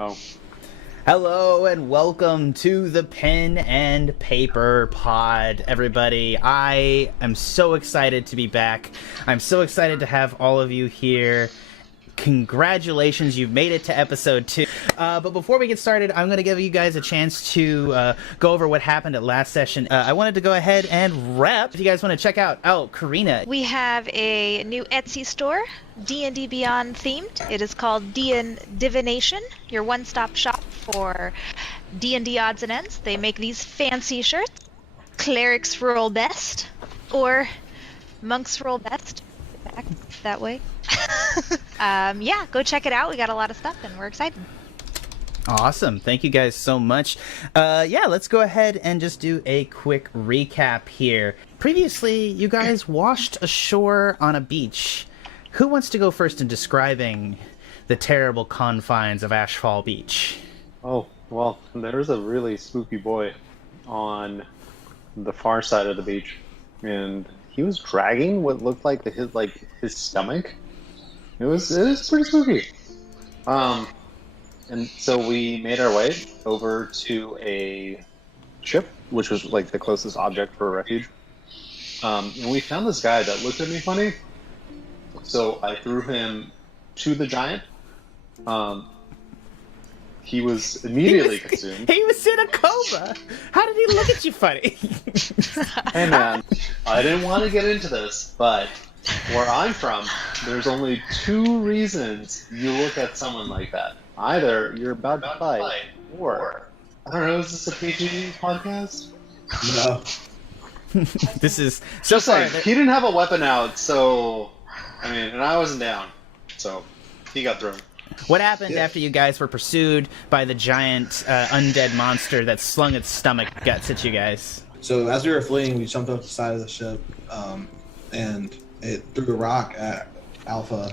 Oh. Hello and welcome to the Pen and Paper Pod, everybody. I am so excited to be back. I'm so excited to have all of you here. Congratulations, you've made it to episode 2. But before we get started, I'm going to give you guys a chance to go over what happened at last session. I wanted to go ahead and rep. If you guys want to check out, Karina. We have a new Etsy store, D&D Beyond themed. It is called Divination, your one-stop shop for D&D odds and ends. They make these fancy shirts. Clerics roll best, or monks roll best. Back that way. Yeah, go check it out. We got a lot of stuff and we're excited. Awesome. Thank you guys so much. Yeah, let's go ahead and just do a quick recap here. Previously, you guys washed ashore on a beach. Who wants to go first in describing the terrible confines of Ashfall Beach? Oh, well, there's a really spooky boy on the far side of the beach, and he was dragging what looked like his stomach. It was pretty spooky. And so we made our way over to a ship, which was like the closest object for a refuge. And we found this guy that looked at me funny, so I threw him to the giant. He was immediately consumed. He was in a coma. How did he look at you funny? Hey man, I didn't want to get into this, but where I'm from, there's only two reasons you look at someone like that. Either you're about to fight, or I don't know. Is this a PG podcast? No. This is so Just far. saying, he didn't have a weapon out, so I mean, and I wasn't down, so he got thrown. What happened after you guys were pursued by the giant undead monster that slung its stomach guts at you guys? So as we were fleeing, we jumped off the side of the ship, and it threw a rock at Alpha,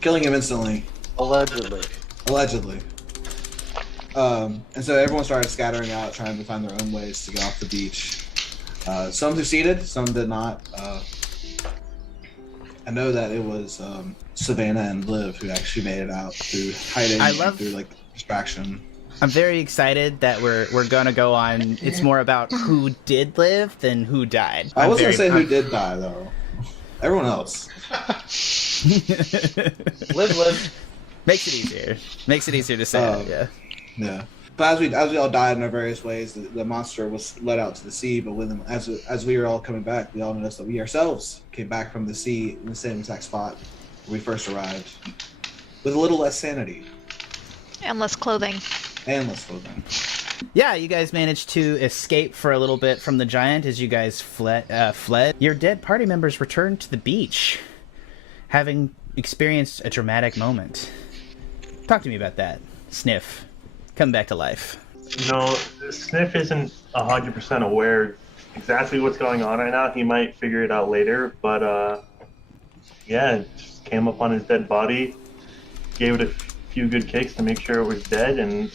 killing him instantly. Allegedly. And so everyone started scattering out, trying to find their own ways to get off the beach. Some succeeded, some did not. I know that it was Savannah and Liv who actually made it out through hiding and through like distraction. I'm very excited that we're gonna go on. It's more about who did live than who died. I was gonna say who did die though. Everyone else. Live. Makes it easier. Makes it easier to say that, yeah. Yeah. But as we all died in our various ways, the monster was let out to the sea. But as we were all coming back, we all noticed that we ourselves came back from the sea in the same exact spot where we first arrived, with a little less sanity And less clothing. and less clothing. Yeah, you guys managed to escape for a little bit from the giant as you guys fled. Your dead party members returned to the beach, having experienced a dramatic moment. Talk to me about that, Sniff. Come back to life. Sniff isn't 100% aware exactly what's going on right now. He might figure it out later, but yeah, just came up on his dead body, gave it a few good kicks to make sure it was dead, and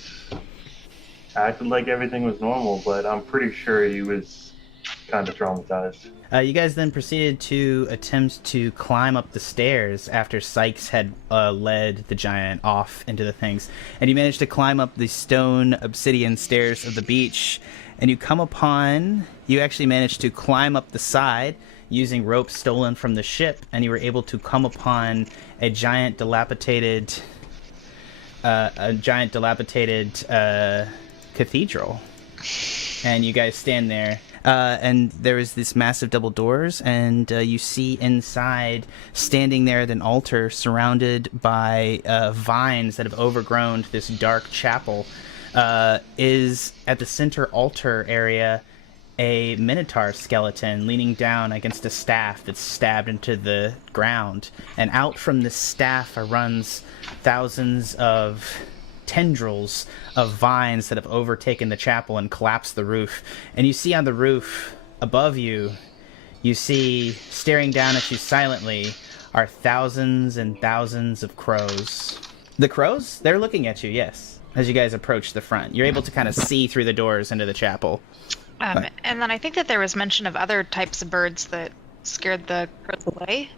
acted like everything was normal, but I'm pretty sure he was kind of traumatized. You guys then proceeded to attempt to climb up the stairs after Sikes had led the giant off into the things. And you managed to climb up the stone obsidian stairs of the beach. And you actually managed to climb up the side using rope stolen from the ship. And you were able to come upon a giant dilapidated cathedral. And you guys stand there. And there is this massive double doors, and you see inside, standing there at an altar surrounded by vines that have overgrown this dark chapel, is at the center altar area a minotaur skeleton leaning down against a staff that's stabbed into the ground. And out from this staff runs thousands of tendrils of vines that have overtaken the chapel and collapsed the roof. And you see on the roof above you, you see staring down at you silently are thousands and thousands of crows. The crows, they're looking at you, yes, as you guys approach the front. You're able to kind of see through the doors into the chapel. And then I think that there was mention of other types of birds that scared the crows away.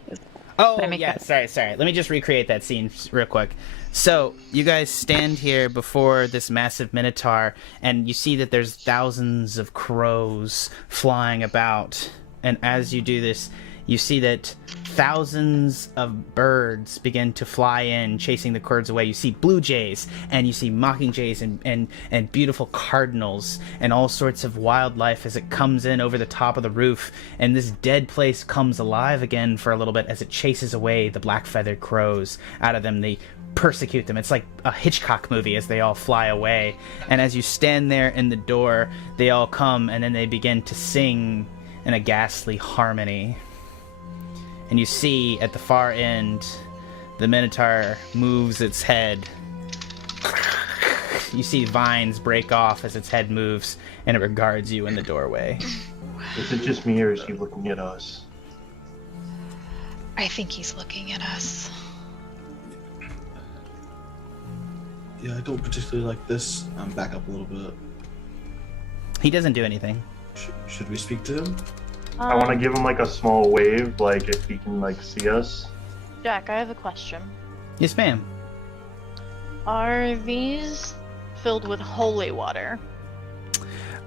Oh, Did I make yeah, that? sorry. Let me just recreate that scene real quick. So, you guys stand here before this massive minotaur, and you see that there's thousands of crows flying about. And as you do this, you see that thousands of birds begin to fly in, chasing the crows away. You see blue jays, and you see mockingjays, and beautiful cardinals, and all sorts of wildlife as it comes in over the top of the roof. And this dead place comes alive again for a little bit as it chases away the black-feathered crows out of them. They persecute them. It's like a Hitchcock movie as they all fly away. And as you stand there in the door, they all come, and then they begin to sing in a ghastly harmony. And you see at the far end, the Minotaur moves its head. You see vines break off as its head moves, and it regards you in the doorway. Is it just me, or is he looking at us? I think he's looking at us. Yeah, I don't particularly like this. I'm back up a little bit. He doesn't do anything. Should we speak to him? I want to give him like a small wave, like if he can like see us. Jack, I have a question. Yes, ma'am. Are these filled with holy water?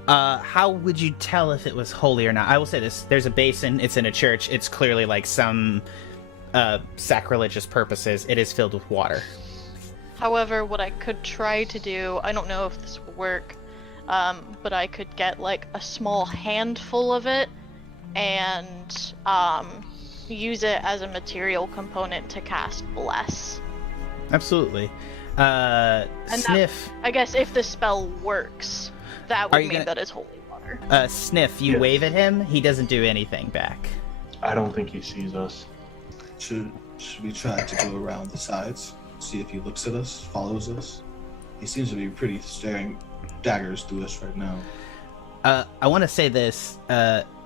How would you tell if it was holy or not? I will say this. There's a basin. It's in a church. It's clearly like some sacrilegious purposes. It is filled with water. However, what I could try to do, I don't know if this would work, but I could get like a small handful of it and use it as a material component to cast Bless. Absolutely. And Sniff. I guess if the spell works, that Are would you mean gonna- that it's holy water. Sniff, you Yes. wave at him. He doesn't do anything back. I don't think he sees us. Should we try to go around the sides, see if he looks at us, follows us? He seems to be pretty staring daggers through us right now. I want to say this.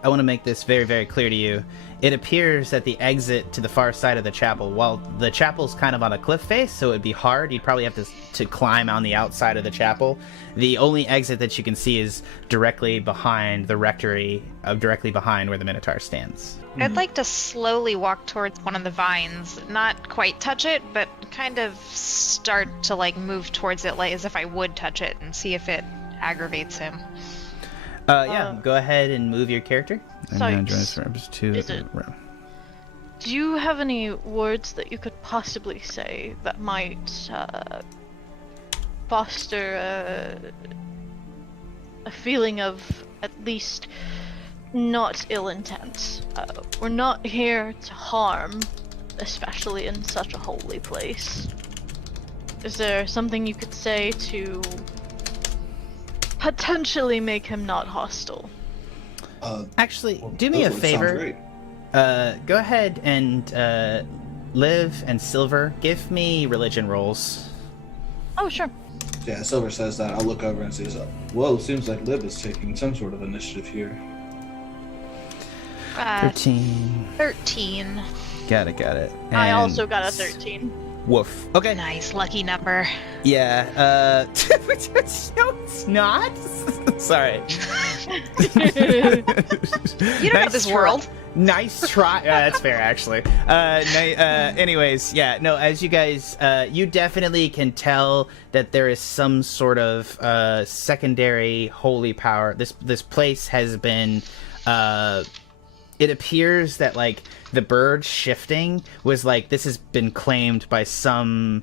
I want to make this very, very clear to you. It appears that the exit to the far side of the chapel, while the chapel's kind of on a cliff face, so it'd be hard. You'd probably have to climb on the outside of the chapel. The only exit that you can see is directly behind the rectory, directly behind where the Minotaur stands. I'd like to slowly walk towards one of the vines, not quite touch it, but kind of start to like move towards it, like as if I would touch it, and see if it aggravates him. Go ahead and move your character. I'm going to join us Sikes, for two. is it- Do you have any words that you could possibly say that might foster a feeling of at least not ill intent? We're not here to harm, especially in such a holy place. Is there something you could say to potentially make him not hostile? Actually, Well, do me a those would sound favor. great. Go ahead and Liv and Silver, give me religion rolls. Oh, sure. Yeah, Silver says that. I'll look over and says, "Whoa, seems like Liv is taking some sort of initiative here." 13. 13. Got it. I And also got a 13. Woof. Okay. Nice, lucky number. Yeah. No, it's not. Sorry. You don't know this world. Nice try. That's fair, actually. Anyways, yeah. No, as you guys, you definitely can tell that there is some sort of secondary holy power. This place has been. It appears that like the bird shifting was like this has been claimed by some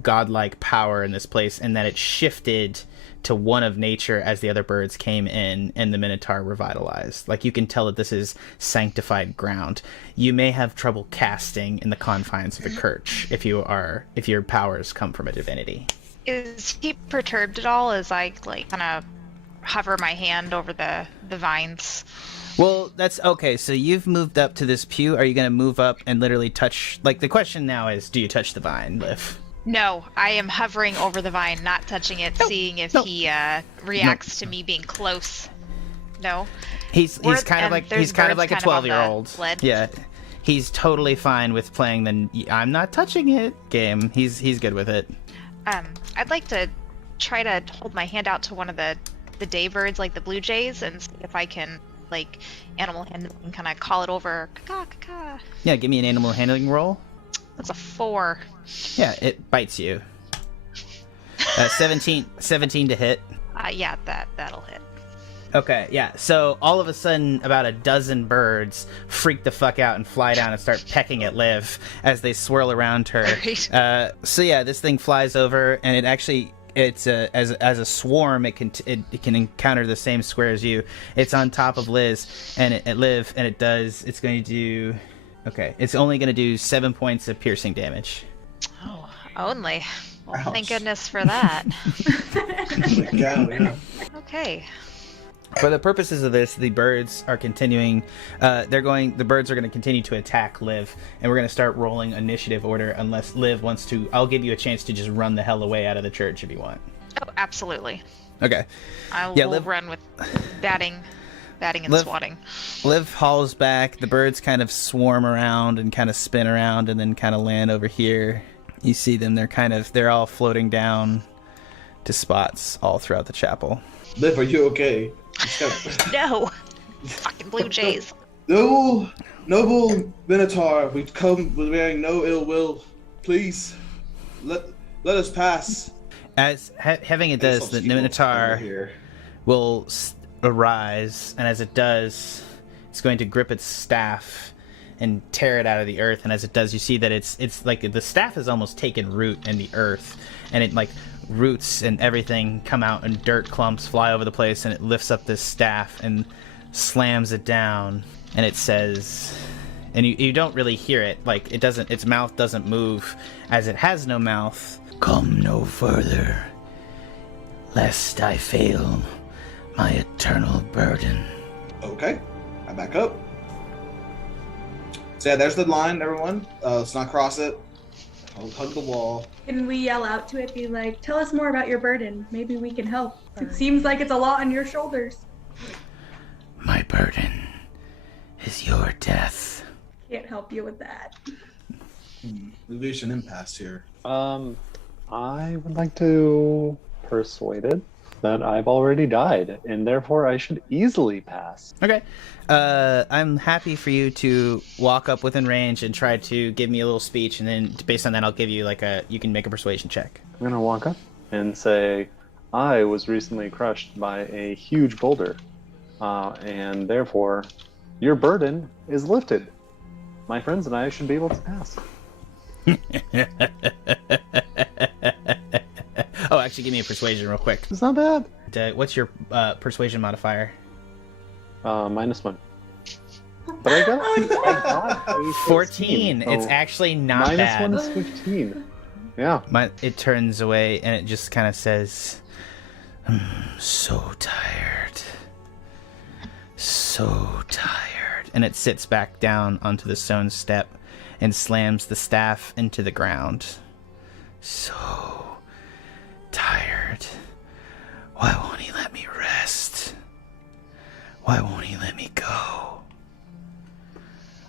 godlike power in this place, and that it shifted to one of nature as the other birds came in and the Minotaur revitalized. Like you can tell that this is sanctified ground. You may have trouble casting in the confines of the church if your powers come from a divinity. Is he perturbed at all as I like kind of hover my hand over the vines? Well, that's okay. So you've moved up to this pew. Are you going to move up and literally touch? Like the question now is, do you touch the vine, Liv? No, I am hovering over the vine, not touching it, seeing if he reacts to me being close. No. He's kind of like there's a birds kind of on the 12-year-old. lead. Yeah, he's totally fine with playing the "I'm not touching it" game. He's good with it. I'd like to try to hold my hand out to one of the day birds, like the blue jays, and see if I can like animal handling, kind of call it over. Caw, caw, caw. Yeah, give me an animal handling roll. That's a 4. Yeah, it bites you. 17 to hit. Yeah, that'll hit. Okay, yeah. So all of a sudden, about a dozen birds freak the fuck out and fly down and start pecking at Liv as they swirl around her. Great. So yeah, this thing flies over, and it actually, as a swarm, it can encounter the same square as you. It's on top of Liv, and it's going to do. Okay, it's only going to do 7 points of piercing damage. Oh, only. Well, Ouch. thank goodness for that. Yeah. Okay. For the purposes of this, the birds are continuing. The birds are going to continue to attack Liv, and we're going to start rolling initiative order unless Liv wants to. I'll give you a chance to just run the hell away out of the church if you want. Oh, absolutely. Okay. I'll run with batting and swatting. Liv hauls back. The birds kind of swarm around and kind of spin around and then kind of land over here. You see them. They're all floating down to spots all throughout the chapel. Liv, are you okay? No! Fucking blue jays. Noble Minotaur, we've come wearing no ill will. Please, let us pass. As having it does, the Minotaur will arise, and as it does, it's going to grip its staff and tear it out of the earth. And as it does, you see that it's like the staff has almost taken root in the earth, and it like roots and everything come out, and dirt clumps fly over the place, and it lifts up this staff and slams it down, and it says, and you don't really hear it, like it doesn't, its mouth doesn't move, as it has no mouth. Come no further, lest I fail my eternal burden. Okay, I back up. So yeah, there's the line, everyone. Let's not cross it. Hug the wall. Can we yell out to it, be like, tell us more about your burden. Maybe we can help. It seems like it's a lot on your shoulders. My burden is your death. Can't help you with that. We reached an impasse here. I would like to persuade it that I've already died, and therefore I should easily pass. Okay. I'm happy for you to walk up within range and try to give me a little speech, and then based on that, I'll give you you can make a persuasion check. I'm gonna walk up and say, I was recently crushed by a huge boulder, and therefore your burden is lifted. My friends and I should be able to pass. Oh, actually, give me a persuasion real quick. It's not bad. What's your persuasion modifier? -1. But I got a 14. So It's actually not bad. -1 is 15. Yeah. It turns away and it just kind of says, I'm so tired. So tired. And it sits back down onto the stone step and slams the staff into the ground. So tired. Why won't he let me rest? Why won't he let me go?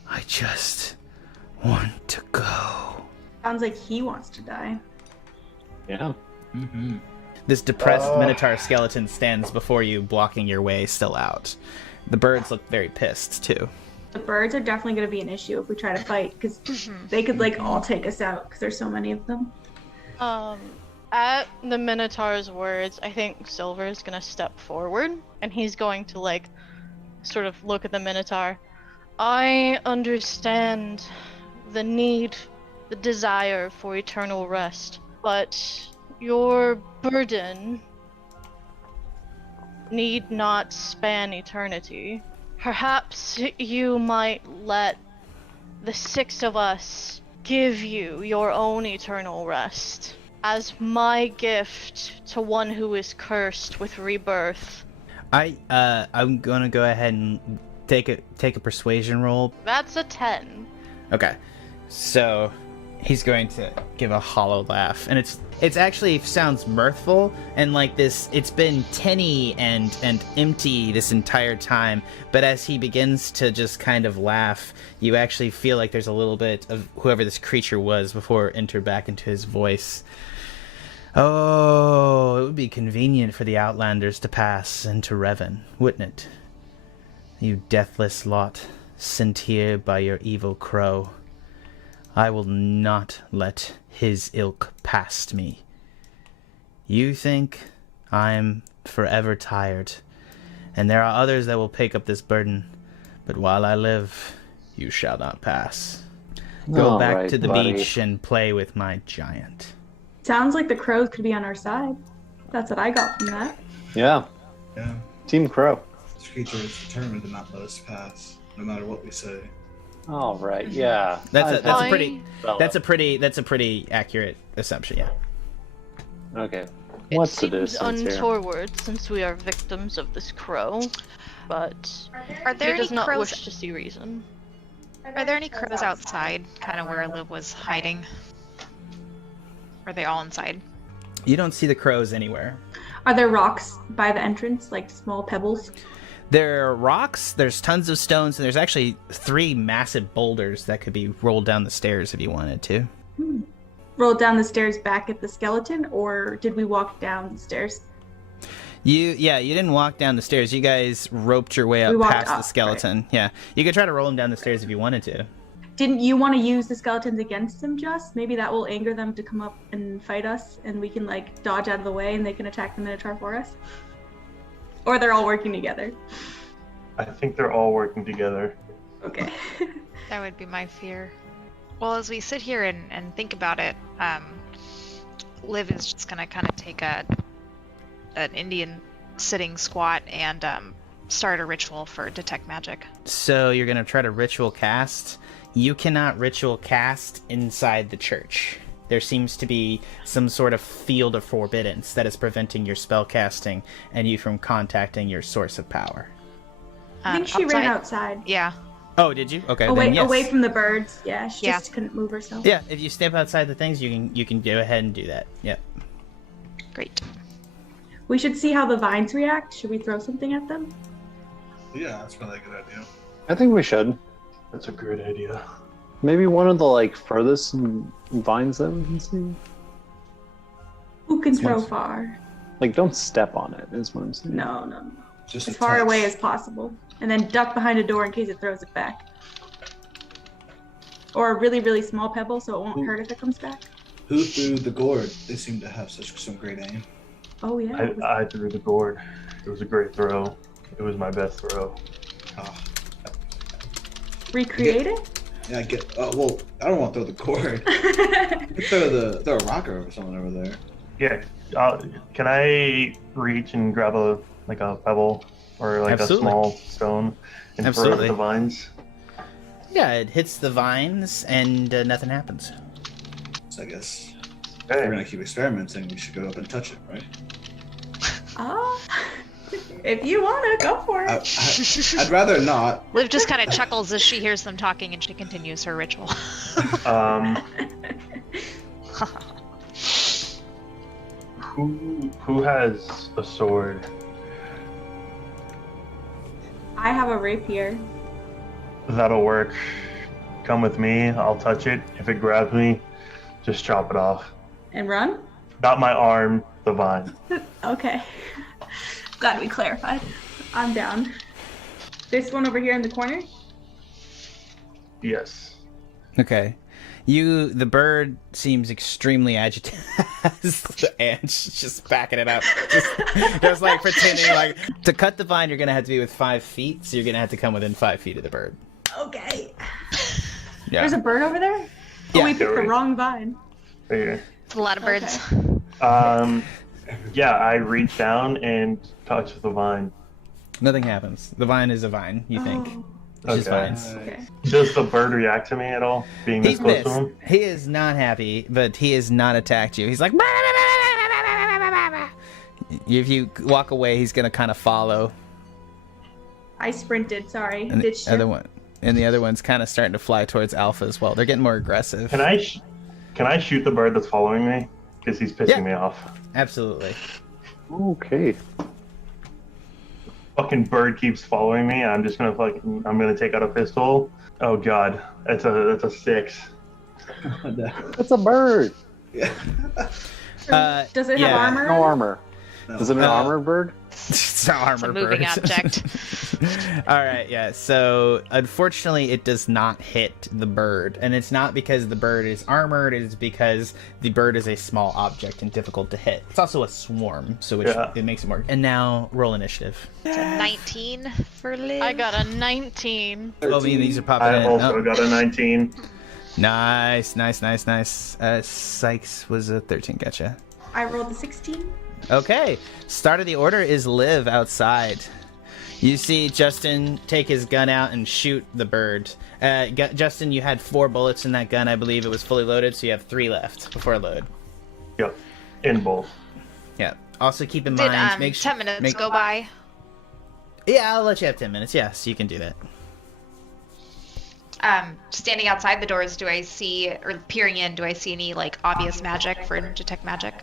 I just want to go. Sounds like he wants to die. Yeah. Mm-hmm. This depressed Minotaur skeleton stands before you, blocking your way still out. The birds look very pissed, too. The birds are definitely going to be an issue if we try to fight, because they could, like, all take us out, because there's so many of them. At the Minotaur's words, I think Silver is gonna step forward, and he's going to, like, sort of look at the Minotaur. I understand the need, the desire for eternal rest, but your burden need not span eternity. Perhaps you might let the 6 of us give you your own eternal rest as my gift to one who is cursed with rebirth. I'm gonna go ahead and take a persuasion roll. That's a 10. Okay, so he's going to give a hollow laugh, and it's actually sounds mirthful, and like this, it's been tinny and empty this entire time, but as he begins to just kind of laugh, you actually feel like there's a little bit of whoever this creature was before it entered back into his voice. Oh, it would be convenient for the Outlanders to pass into Revon, wouldn't it? You deathless lot, sent here by your evil crow. I will not let his ilk past me. You think I'm forever tired, and there are others that will pick up this burden, but while I live, you shall not pass. Go All back right, to the buddy. beach and play with my giant. Sounds like the crows could be on our side. That's what I got from that. Yeah, Yeah. Team Crow. This creature is determined to not let us pass, no matter what we say. All right, yeah. That's I- a pretty accurate assumption. Yeah. Okay. It What's the seems distance here? untoward since we are victims of this crow, but Are there he any does not crows? wish to see reason. Are there any crows outside, kind of where Liv was hiding? Or are they all inside? You don't see the crows anywhere. Are there rocks by the entrance, like small pebbles? There are rocks, there's tons of stones, and there's actually 3 massive boulders that could be rolled down the stairs if you wanted to. Rolled down the stairs back at the skeleton, or did we walk down the stairs? You didn't walk down the stairs. You guys roped your way We up walked past the up, skeleton. Yeah. You could try to roll them down the stairs if you wanted to. Didn't you want to use the skeletons against them, Jess? Maybe that will anger them to come up and fight us, and we can like dodge out of the way, and they can attack the Minotaur for us. Or they're all working together. I think they're all working together. Okay. That would be my fear. Well, as we sit here and think about it, Liv is just gonna kind of take an Indian sitting squat and start a ritual for detect magic. So you're going to try to ritual cast. You cannot ritual cast inside the church. There seems to be some sort of field of forbiddance that is preventing your spell casting and you from contacting your source of power. I think she ran outside. Yeah. Oh, did you? Okay, Away, then yes. away from the birds. Yeah, she Yeah. just couldn't move herself. Yeah, if you step outside the things, you can go ahead and do that. Yep. Great. We should see how the vines react. Should we throw something at them? Yeah, that's probably a good idea. I think we should. That's a great idea. Maybe one of the like furthest vines that we can see. Who can throw Yes. far? Like, don't step on it. Is what I'm saying. No. Just As a far touch. away as possible. And then duck behind a door in case it throws it back. Or a really, really small pebble so it won't Ooh. hurt if it comes back. Who threw the gourd? They seem to have some great aim. Oh, yeah. it was- I threw the gourd. It was a great throw. It was my best throw. Oh, Recreate it? yeah, I get. Well, I don't want to throw the gourd. throw a rocker over someone over there. Yeah. Can I reach and grab a pebble or like Absolutely. a small stone and throw it Absolutely. at the vines? Yeah, it hits the vines and nothing happens. So I guess if we're Hey, gonna keep experimenting, we should go up and touch it, right? Oh. If you want to, go for it. I'd rather not. Liv just kind of chuckles as she hears them talking and she continues her ritual. who has a sword? I have a rapier. That'll work. Come with me. I'll touch it. If it grabs me, just chop it off. And run? Not my arm, the vine. Okay. Glad we clarified. I'm down. This one over here in the corner? Yes. Okay. The bird seems extremely agitated as the ants just backing it up. Just like pretending like to cut the vine, you're gonna have to be with 5 feet, so you're gonna have to come within 5 feet of the bird. Okay. Yeah. There's a bird over there? Yeah. Oh, we picked the Sorry. wrong vine. Right here. It's a lot of birds. Yeah, I reach down and touch the vine. Nothing happens. The vine is a vine, you think. Oh, It's just Okay. vines. okay. Does the bird react to me at all, being this He's close pissed. to him? He is not happy, but he has not attacked you. He's like, if you walk away, he's gonna kind of follow. I sprinted, sorry. And Ditched the other him. one, and the other one's kind of starting to fly towards Alpha as well. They're getting more aggressive. Can I shoot the bird that's following me? Because he's pissing Yeah. me off. Absolutely. Okay. Fucking bird keeps following me. I'm just gonna I'm gonna take out a pistol. Oh god, that's a 6. It's a bird. Yeah. Does it yeah. have armor? No armor. No. Is it an armored bird? It's an It's a armor moving bird. object. All right, yeah. So unfortunately, it does not hit the bird, and it's not because the bird is armored. It is because the bird is a small object and difficult to hit. It's also a swarm, so it makes it more. And now roll initiative. It's a 19 for Liv. I got a 19. Oh, these are popping I in. also got a 19. Nice. Sikes was a 13. Gotcha. I rolled a 16. Okay. Start of the order is Liv outside. You see Justin take his gun out and shoot the bird. Justin, you had 4 bullets in that gun. I believe it was fully loaded, so you have 3 left before load. Yep. In both. Yeah. Also keep in Did mind, make 10 minutes go by? Yeah, I'll let you have 10 minutes. Yes, you can do that. Standing outside the doors, do I see, or peering in, do I see any like obvious magic for detect magic?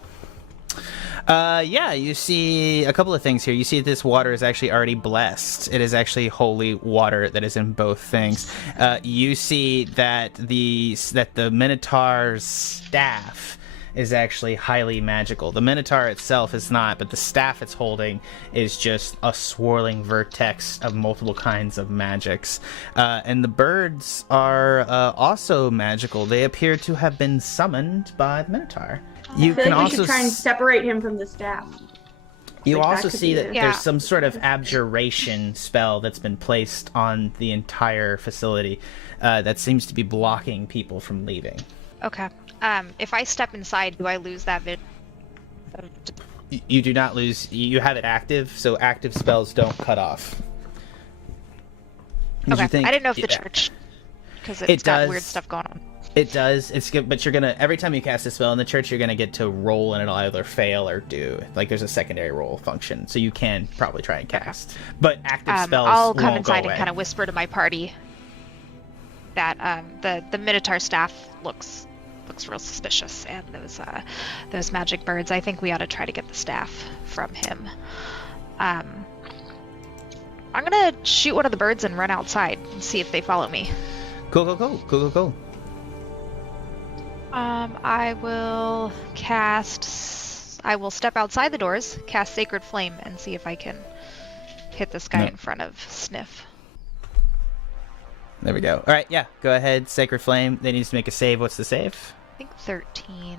Yeah, you see a couple of things here. You see that this water is actually already blessed. It is actually holy water that is in both things. You see that the Minotaur's staff is actually highly magical. The Minotaur itself is not, but the staff it's holding is just a swirling vertex of multiple kinds of magics. And the birds are also magical. They appear to have been summoned by the Minotaur. You I feel can like we also should try and separate him from the staff. you Like, also that could see be that it. Yeah. there's some sort of abjuration spell that's been placed on the entire facility that seems to be blocking people from leaving. Okay. If I step inside, do I lose that vision? You do not lose. You have it active, so active spells don't cut off. Did Okay. you think- I didn't know if the yeah. church, because It it's got does. weird stuff going on. It does. It's good, but you're gonna every time you cast a spell in the church, you're gonna get to roll, and it'll either fail or do. Like there's a secondary roll function, so you can probably try and cast. But active spells I'll come won't inside go and away. kind of whisper to my party that the Minotaur staff looks real suspicious, and those magic birds. I think we ought to try to get the staff from him. I'm gonna shoot one of the birds and run outside and see if they follow me. Cool. I will step outside the doors, cast Sacred Flame, and see if I can hit this guy in front of Sniff. There we go. All right, yeah, go ahead. Sacred Flame. They need to make a save. What's the save? I think 13.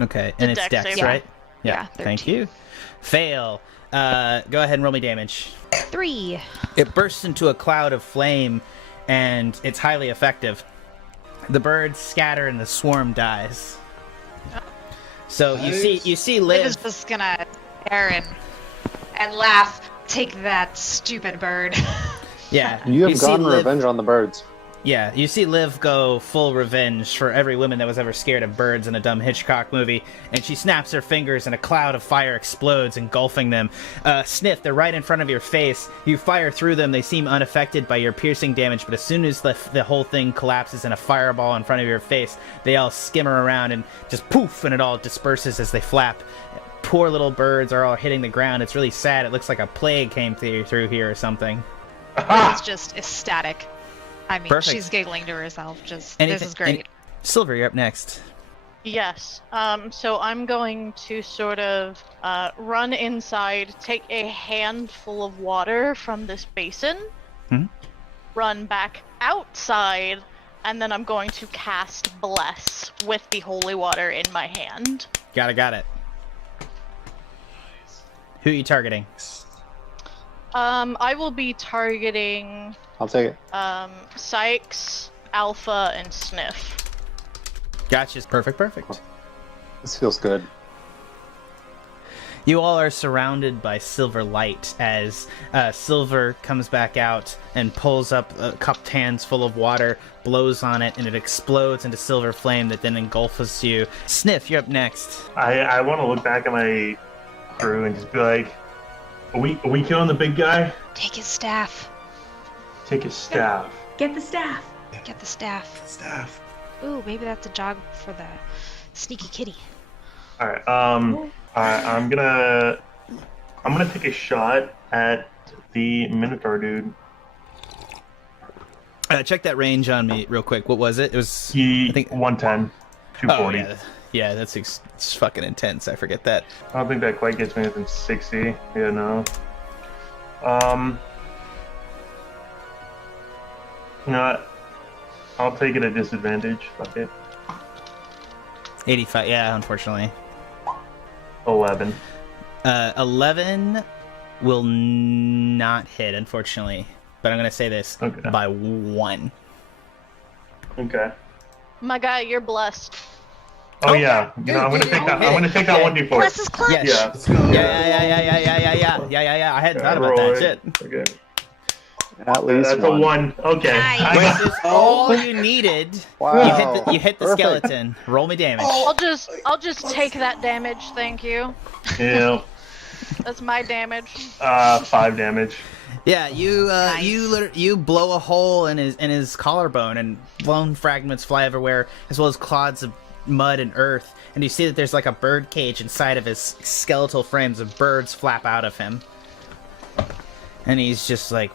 Okay, and it's Dex Dex, save. right? Yeah, Thank 13. you. Fail. Go ahead and roll me damage. 3. It bursts into a cloud of flame, and it's highly effective. The birds scatter, and the swarm dies. So Nice. you see Liv Liv. is just gonna stare and laugh. Take that, stupid bird. Yeah, You have see gotten Liv- revenge on the birds. Yeah, you see Liv go full revenge for every woman that was ever scared of birds in a dumb Hitchcock movie, and she snaps her fingers and a cloud of fire explodes, engulfing them. Sniff, they're right in front of your face. You fire through them, they seem unaffected by your piercing damage, but as soon as the whole thing collapses in a fireball in front of your face, they all skimmer around and just poof, and it all disperses as they flap. Poor little birds are all hitting the ground. It's really sad. It looks like a plague came through here or something. Liv is just ecstatic. I mean, Perfect. she's giggling to herself. Just, Anything- this is great. Silver, you're up next. Yes. So I'm going to sort of run inside, take a handful of water from this basin, run back outside, and then I'm going to cast Bless with the holy water in my hand. Got it. Who are you targeting? I will be targeting I'll take it. Sikes, Alpha, and Sniff. Gotcha. Perfect. This feels good. You all are surrounded by silver light as Silver comes back out and pulls up a cupped hands full of water, blows on it, and it explodes into silver flame that then engulfs you. Sniff, you're up next. I want to look back at my crew and just be like, are we killing the big guy? Take his staff. Take his staff. Get the staff. Get the staff. Staff. Ooh, maybe that's a job for the sneaky kitty. All right. I'm gonna take a shot at the Minotaur dude. Check that range on me real quick. What was it? It was He I think 110, 240. Oh, yeah, that's it's fucking intense. I forget that. I don't think that quite gets me within 60. Yeah, no. You know what? I'll take it at disadvantage. Fuck it. 85. Yeah, unfortunately. 11. 11 will not hit, unfortunately. But I'm gonna say this by 1. Okay. My guy, you're blessed. Oh yeah. No, I'm gonna take that. I'm gonna take that 1d4. Bless his clutch. Yes. Yeah. Let's go. Yeah. I hadn't thought about that shit. Okay. At least That's one. a 1. Okay. Nice. Wait, this is all you needed. Wow. You hit the Perfect. skeleton. Roll me damage. I'll just take that damage, thank you. Yeah. That's my damage. 5 damage. Yeah, you blow a hole in his collarbone, and bone fragments fly everywhere, as well as clods of mud and earth. And you see that there's like a bird cage inside of his skeletal frames, and birds flap out of him. And he's just like,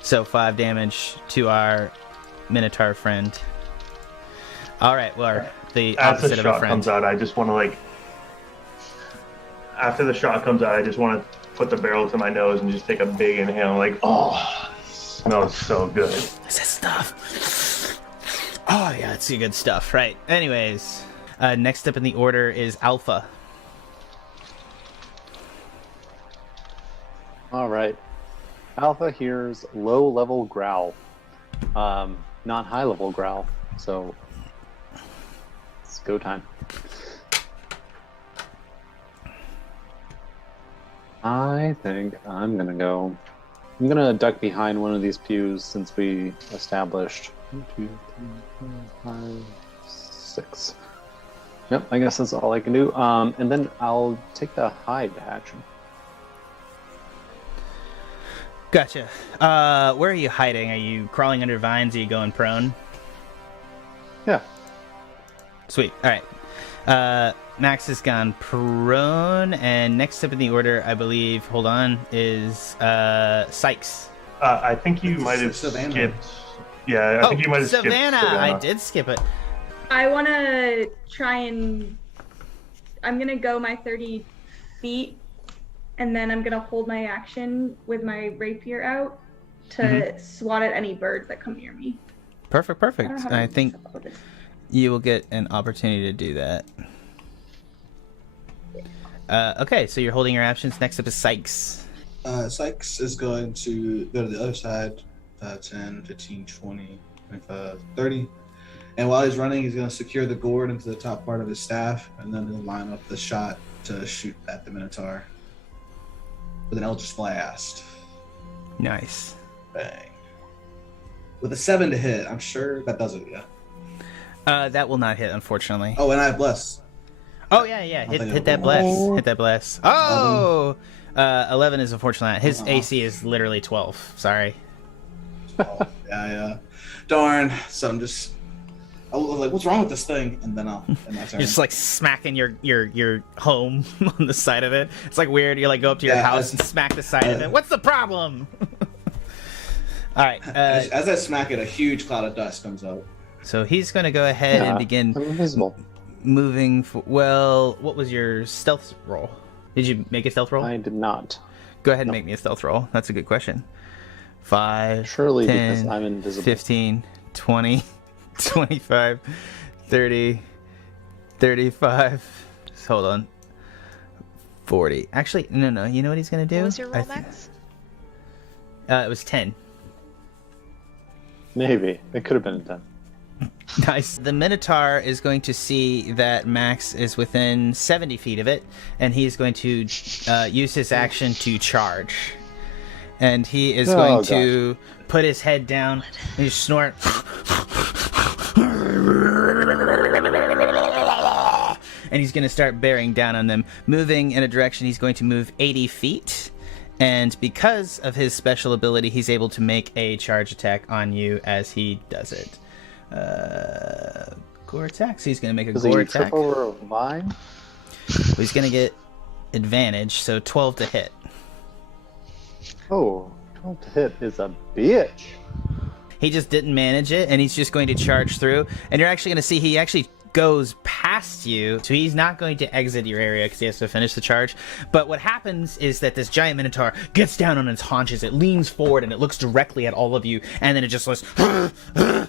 so 5 damage to our Minotaur friend. All right, well, the As the opposite of a shot friend. comes out, I just want to After the shot comes out, I just want to put the barrel to my nose and just take a big inhale. Like, oh, it smells so good. Is that stuff? Oh yeah, it's good stuff. Right. Anyways, next up in the order is Alpha. All right. Alpha hears low-level growl, not high-level growl. So it's go time. I think I'm gonna duck behind one of these pews since we established 1, 2, 3, 4, 5, 6. Yep, I guess that's all I can do. And then I'll take the hide action. Gotcha. Where are you hiding? Are you crawling under vines? Are you going prone? Yeah. Sweet. All right. Max has gone prone, and next up in the order, I believe, hold on, is Sikes. I think you might have Savannah. skipped. Yeah, I think you might have Savannah. skipped Savannah. I did skip it. I want to try and. I'm going to go my 30 feet, and then I'm going to hold my action with my rapier out to swat at any birds that come near me. Perfect. I don't have I any think stuff with it. you will get an opportunity to do that. Okay, so you're holding your actions. Next up is Sikes. Sikes is going to go to the other side, 10, 15, 20, 25, 30. And while he's running, he's going to secure the gourd into the top part of his staff, and then he'll line up the shot to shoot at the Minotaur with an Eldritch Blast. Nice. Bang. With a 7 to hit, I'm sure that does it, yeah. That will not hit, unfortunately. Oh, and I have Bless. Oh, yeah. Hit that bless. Hit that bless. Oh! 11 is unfortunately not. His AC is literally 12. Sorry. Oh, yeah. Darn. So I was like, what's wrong with this thing? And then I'll end my turn. You're just like smacking your home on the side of it. It's like weird. You like go up to your house and smack the side of it. What's the problem? All right. As I smack it, a huge cloud of dust comes out. So he's going to go ahead and begin I'm invisible. moving. Well, what was your stealth roll? Did you make a stealth roll? I did not. Go ahead and make me a stealth roll. That's a good question. 5, Surely 10, because I'm invisible. 15, 20, 25, 30, 35. Hold on. 40. Actually, no. You know what he's going to do? What was your roll, Max? It was 10. Maybe. It could have been 10. Nice. The Minotaur is going to see that Max is within 70 feet of it, and he's going to use his action to charge. And he is going to put his head down and he snort. And he's going to start bearing down on them. Moving in a direction, he's going to move 80 feet. And because of his special ability, he's able to make a charge attack on you as he does it. Gore attack. So he's going to make a Does gore he attack. trip over a vine? He's going to get advantage, so 12 to hit. Oh, 12 to hit is a bitch. He just didn't manage it, and he's just going to charge through. And you're actually going to see he actually goes past you, so he's not going to exit your area because he has to finish the charge. But what happens is that this giant minotaur gets down on its haunches, it leans forward, and it looks directly at all of you, and then it just goes, and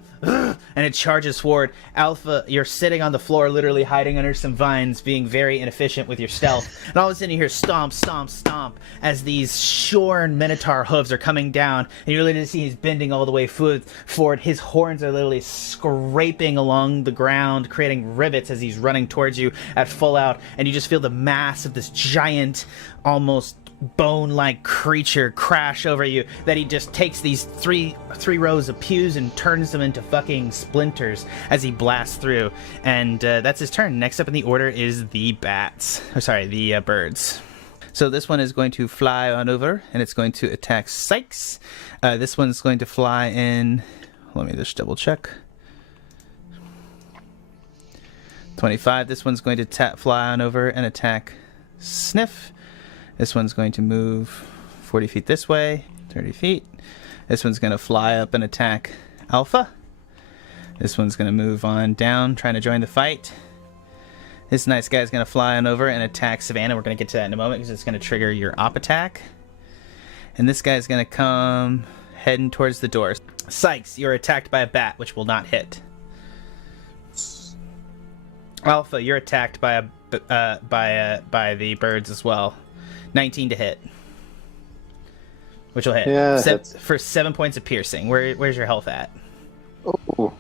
it charges forward. Alpha, you're sitting on the floor, literally hiding under some vines, being very inefficient with your stealth, and all of a sudden you hear stomp, stomp, stomp, as these shorn minotaur hooves are coming down, and you literally see he's bending all the way forward. His horns are literally scraping along the ground, creating rivets as he's running towards you at full out, and you just feel the mass of this giant, almost bone-like creature crash over you, that he just takes these three rows of pews and turns them into fucking splinters as he blasts through. And that's his turn. Next up in the order is the the birds. So this one is going to fly on over, and it's going to attack Sikes. This one's going to fly in, let me just double check, 25. This one's going to fly on over and attack Sniff. This one's going to move 40 feet this way, 30 feet. This one's going to fly up and attack Alpha. This one's going to move on down, trying to join the fight. This nice guy's going to fly on over and attack Savannah. We're going to get to that in a moment because it's going to trigger your op attack. And this guy's going to come heading towards the doors. Sikes, you're attacked by a bat, which will not hit. Alpha, you're attacked by the birds as well. 19 to hit, which will hit. Yeah, for 7 points of piercing. Where's your health at? Oh,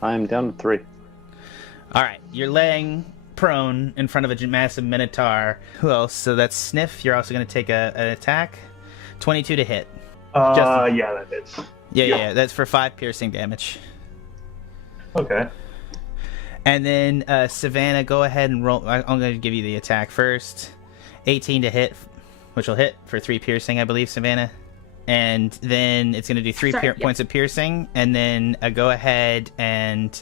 I'm down to 3. All right, you're laying prone in front of a massive minotaur. Who else? So that's Sniff. You're also going to take an attack. 22 to hit. Yeah, that is. Yeah. That's for 5 piercing damage. Okay. And then Savannah, go ahead and roll. I'm going to give you the attack first. 18 to hit, which will hit for 3 piercing, I believe, Savannah. And then it's going to do 3 points of piercing. And then go ahead and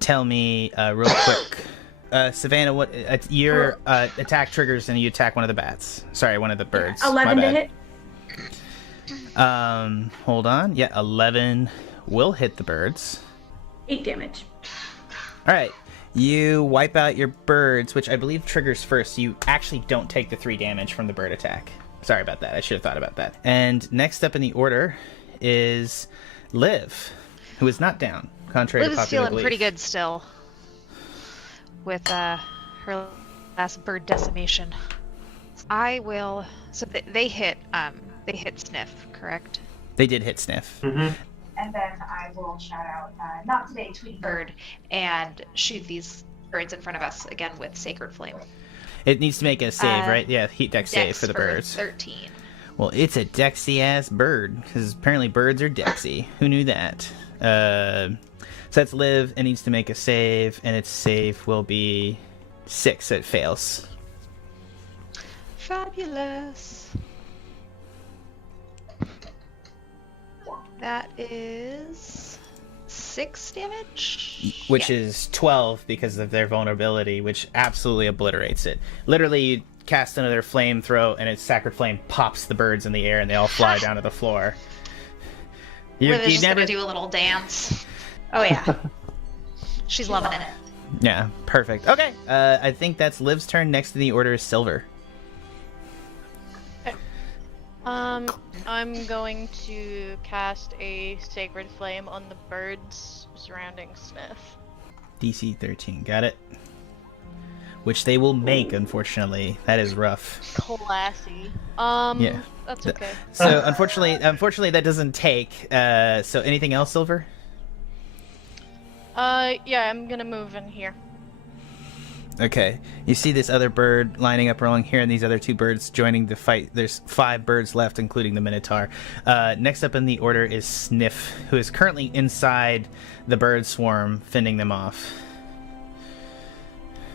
tell me real quick. Savannah, what your attack triggers and you attack one of the bats. Sorry, one of the birds. 11 to hit. Hold on. Yeah, 11 will hit the birds. 8 damage. All right. You wipe out your birds, which I believe triggers first. You actually don't take the 3 damage from the bird attack. Sorry about that. I should have thought about that. And next up in the order is Liv, who is not down, contrary to Liv's popular feeling belief. pretty good still with her last bird decimation. I will. So they hit Sniff, correct? They did hit Sniff. Mm-hmm. And then I will shout out, not today, Tweety Bird, and shoot these birds in front of us again with Sacred Flame. It needs to make a save, right? Yeah, heat dex save for the birds. 13. Well, it's a dexy-ass bird, because apparently birds are dexy. Who knew that? So that's Liv. It needs to make a save, and its save will be 6, so it fails. Fabulous. That is 6 damage? Which is 12 because of their vulnerability, which absolutely obliterates it. Literally, you cast another flame throw, and its sacred flame pops the birds in the air, and they all fly down to the floor. We're just gonna do a little dance. Oh yeah. She's loving it. Yeah, perfect. Okay, I think that's Liv's turn. Next in the order is Silver. I'm going to cast a Sacred Flame on the birds surrounding Sniff. DC 13, got it. Which they will make, unfortunately. That is rough. Classy. Yeah. That's okay. So, unfortunately, that doesn't take. So, anything else, Silver? Yeah, I'm gonna move in here. Okay. You see this other bird lining up along here, and these other 2 birds joining the fight. There's 5 birds left, including the Minotaur. Next up in the order is Sniff, who is currently inside the bird swarm, fending them off.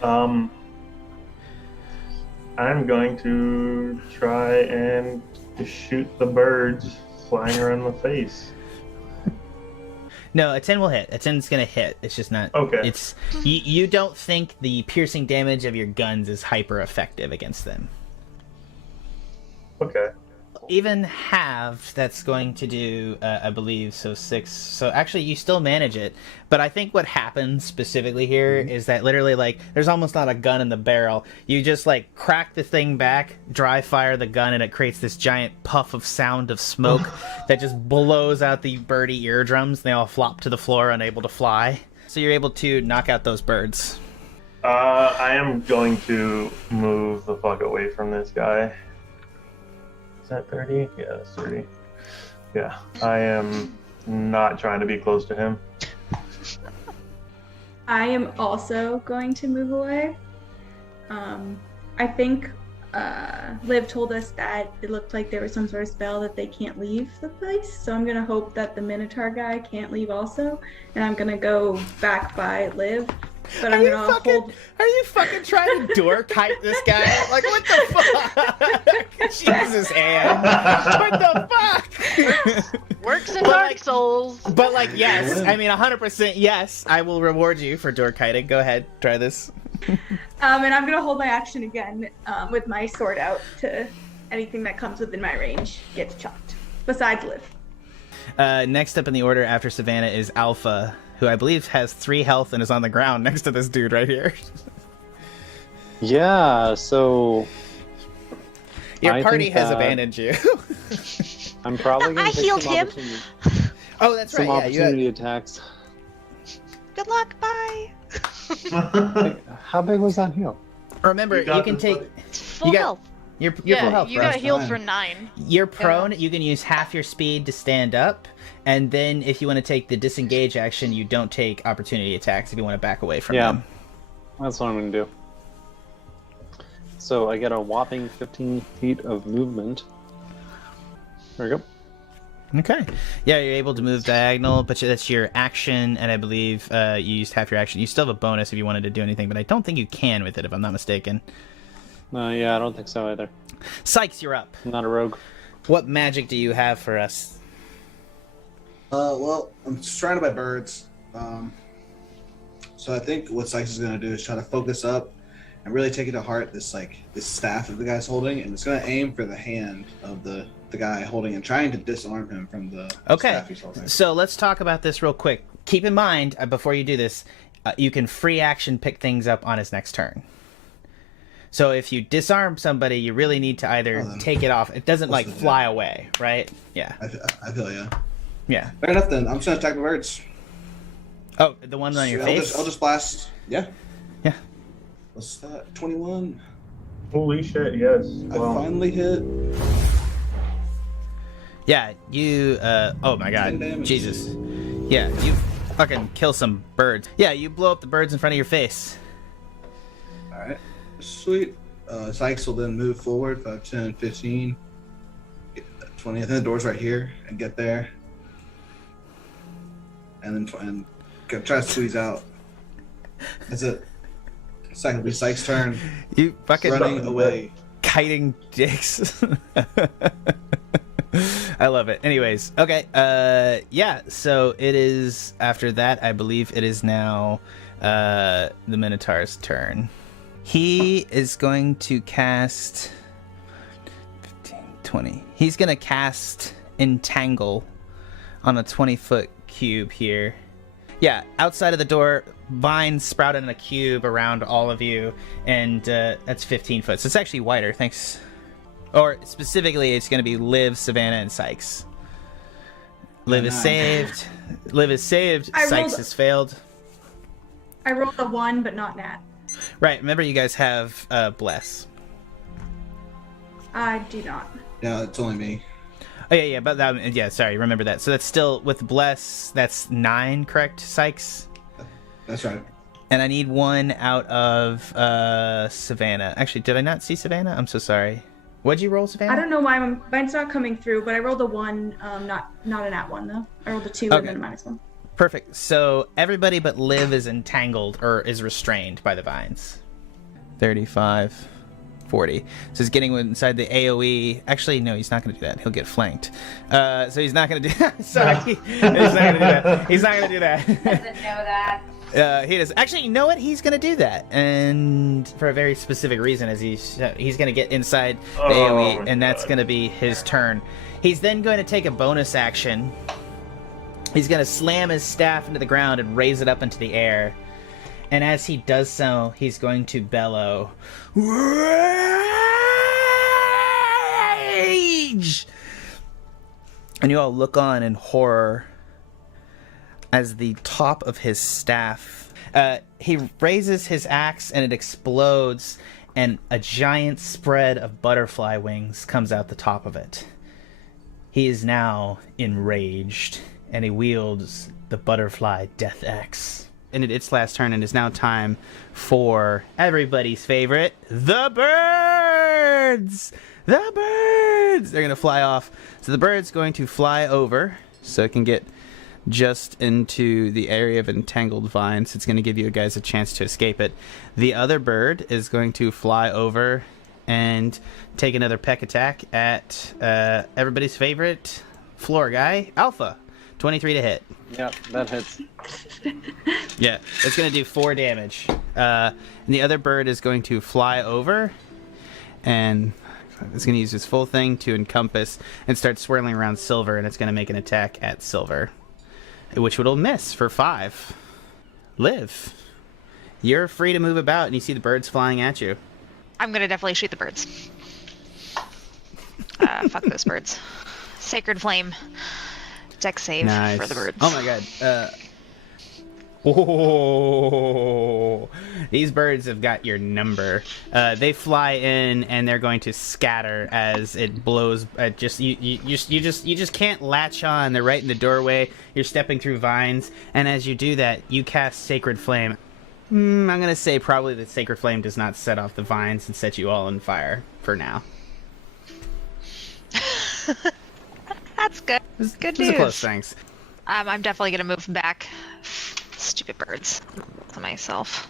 I'm going to try and shoot the birds flying around the face. No, a 10 will hit. A 10's gonna hit. It's just not. Okay. It's you don't think the piercing damage of your guns is hyper effective against them. Okay. even halved, that's going to do, I believe, so 6. So actually, you still manage it. But I think what happens specifically here is that literally, like, there's almost not a gun in the barrel. You just, like, crack the thing back, dry fire the gun, and it creates this giant puff of sound of smoke that just blows out the birdie eardrums. And they all flop to the floor, unable to fly. So you're able to knock out those birds. I am going to move the fuck away from this guy. Is that 30? Yeah, that's 30. Yeah, I am not trying to be close to him. I am also going to move away. I think Liv told us that it looked like there was some sort of spell that they can't leave the place. So I'm going to hope that the Minotaur guy can't leave also. And I'm going to go back by Liv. But I'm gonna hold. Are you fucking trying to door kite this guy? Like, what the fuck? Jesus, Anne. What the fuck? Works in Dark Souls. But, like, yes. I mean, 100% yes. I will reward you for door kiting. Go ahead. Try this. And I'm gonna hold my action again with my sword out to anything that comes within my range gets chopped. Besides Liv. Next up in the order after Savannah is Alpha, who I believe has 3 health and is on the ground next to this dude right here. Yeah, so... Your party has abandoned you. I'm probably going I to take healed some him. Oh, that's some right. opportunity attacks. Good luck, bye. How big was that heal? Remember, you can take... It's full You got- health. You're full Yeah, health. you got healed fine. for 9. You're prone, you can use half your speed to stand up, and then if you want to take the disengage action, you don't take opportunity attacks if you want to back away from them. That's what I'm going to do. So I get a whopping 15 feet of movement. There we go. Okay. Yeah, you're able to move diagonal, but that's your action, and I believe you used half your action. You still have a bonus if you wanted to do anything, but I don't think you can with it, if I'm not mistaken. Yeah, I don't think so either. Sikes, you're up. I'm not a rogue. What magic do you have for us? Well, I'm surrounded by birds. So I think what Sikes is going to do is try to focus up and really take it to heart, this staff that the guy's holding, and it's going to aim for the hand of the guy holding and trying to disarm him from the staff he's holding. So let's talk about this real quick. Keep in mind, before you do this, you can free action pick things up on his next turn. So if you disarm somebody, you really need to either take it off. It doesn't, like, fly away, right? Yeah. I feel, yeah. Yeah. Fair enough, then. I'm just going to attack the birds. Oh, the one on your face? I'll just blast. Yeah. Yeah. What's that? 21. Holy shit, yes. I finally hit. Yeah, you, oh my god. 10 damage. Jesus. Yeah, you fucking kill some birds. Yeah, you blow up the birds in front of your face. Alright. Sweet. Sikes will then move forward 5, 10, 15, 20. I think the door's right here and get there. And then try to squeeze out. That's it. Second will be Sikes' turn. You fucking Running away. kiting dicks. I love it. Anyways, okay. Yeah, so it is, after that, I believe it is now the Minotaur's turn. He is going to cast 15, 20. He's going to cast Entangle on a 20-foot cube here. Yeah, outside of the door, vines sprout in a cube around all of you, and that's 15 foot. So it's actually wider, thanks. Or specifically, it's going to be Liv, Savannah, and Sikes. Liv is saved. Liv is saved. Sikes has failed. I rolled a 1, but not nat. Right, remember you guys have Bless. I do not. Yeah, it's only me. Oh, yeah, but sorry, remember that. So that's still, with Bless, that's 9, correct, Sikes? That's right. And I need 1 out of Savannah. Actually, did I not see Savannah? I'm so sorry. What'd you roll, Savannah? I don't know why mine's not coming through, but I rolled a 1, not a nat 1 though. I rolled a 2 and then a -1. Perfect. So everybody but Liv is entangled or is restrained by the vines. 35, 40. So he's getting inside the AoE. Actually, no, he's not going to do that. He'll get flanked. So he's not going to do that. Sorry. He's not going to do that. He's not going to do that. Doesn't know that. He does. Actually, you know what? He's going to do that, and for a very specific reason, as he's going to get inside the AoE, and that's going to be his turn. He's then going to take a bonus action. He's going to slam his staff into the ground and raise it up into the air. And as he does so, he's going to bellow, "Rage!" And you all look on in horror as the top of his staff, he raises his axe and it explodes, and a giant spread of butterfly wings comes out the top of it. He is now enraged, and he wields the butterfly death axe. Ended its last turn, and it's now time for everybody's favorite, the birds! The birds! They're going to fly off. So the bird's going to fly over, so it can get just into the area of entangled vines. It's going to give you guys a chance to escape it. The other bird is going to fly over and take another peck attack at everybody's favorite floor guy, Alpha. 23 to hit. Yep, that hits. Yeah, it's going to do 4 damage. And the other bird is going to fly over, and it's going to use its full thing to encompass and start swirling around Silver, and it's going to make an attack at Silver, which will miss for 5. Liv, you're free to move about, and you see the birds flying at you. I'm gonna definitely shoot the birds. Fuck those birds. Sacred Flame. Dex save Nice. for the birds. Oh my god. Oh, these birds have got your number. They fly in and they're going to scatter as it blows. You just can't latch on. They're right in the doorway. You're stepping through vines, and as you do that, you cast Sacred Flame. I'm gonna say probably that Sacred Flame does not set off the vines and set you all on fire for now. That's good. Good Those news. are close things. I'm definitely gonna move back. Stupid birds. To myself.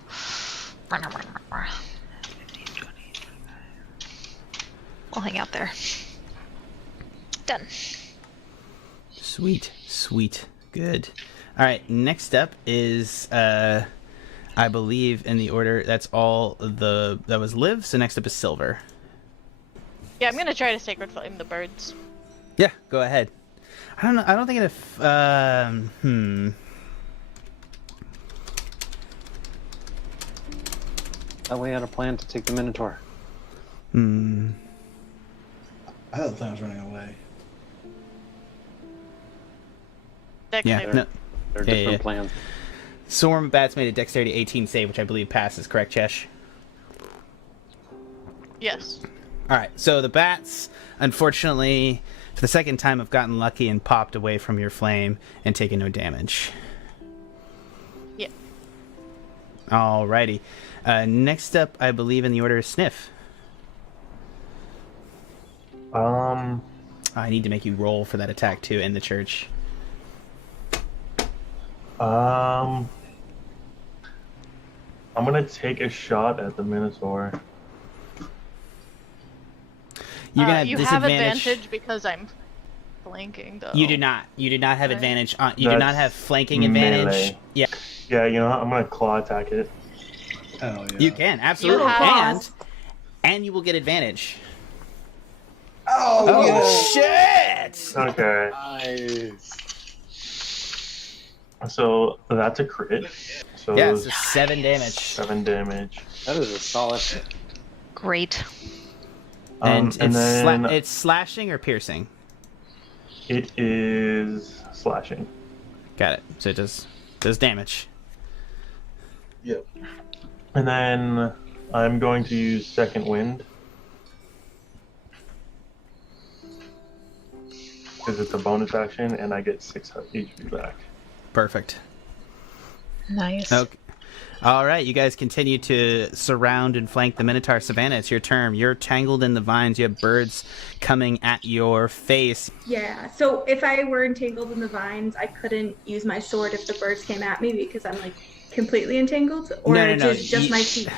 15, 20, 25. We'll hang out there. Done. Sweet. Good. All right, next up is I believe in the order that's all that was Liv, so next up is Silver. Yeah, I'm gonna try to Sacred Flame the birds. Yeah, go ahead. I don't know. I don't think That way, I had a plan to take the Minotaur. I thought the plan was running away. Dex Yeah, save. no. They're Yeah, different yeah. plans. Swarm of Bats made a Dexterity 18 save, which I believe passes. Correct, Chesh? Yes. All right. So the bats, unfortunately, for the second time, have gotten lucky and popped away from your flame and taken no damage. Yeah. Alrighty. Next up, I believe in the order is Sniff. I need to make you roll for that attack too in the church. I'm gonna take a shot at the Minotaur. You're gonna have you disadvantage. have advantage because I'm flanking, though. You do not. You do not have Okay. advantage. You do not That's have flanking advantage. melee. Yeah, Yeah, you know what? I'm gonna claw attack it. Hell yeah. you can absolutely, have- and you will get advantage. Oh, Shit! Okay, Nice. so that's a crit. So Yeah, so 7 damage. 7 damage. That is a solid hit. Great. And then it's slashing or piercing. it is slashing. Got it. So it does damage. Yep. And then I'm going to use Second Wind. Because it's a bonus action and I get 6 HP back. Perfect. Nice. Okay. All right, you guys continue to surround and flank the Minotaur. Savannah, it's your turn. You're tangled in the vines. You have birds coming at your face. Yeah, so if I were entangled in the vines, I couldn't use my sword if the birds came at me because I'm like completely entangled, or No. just my feet.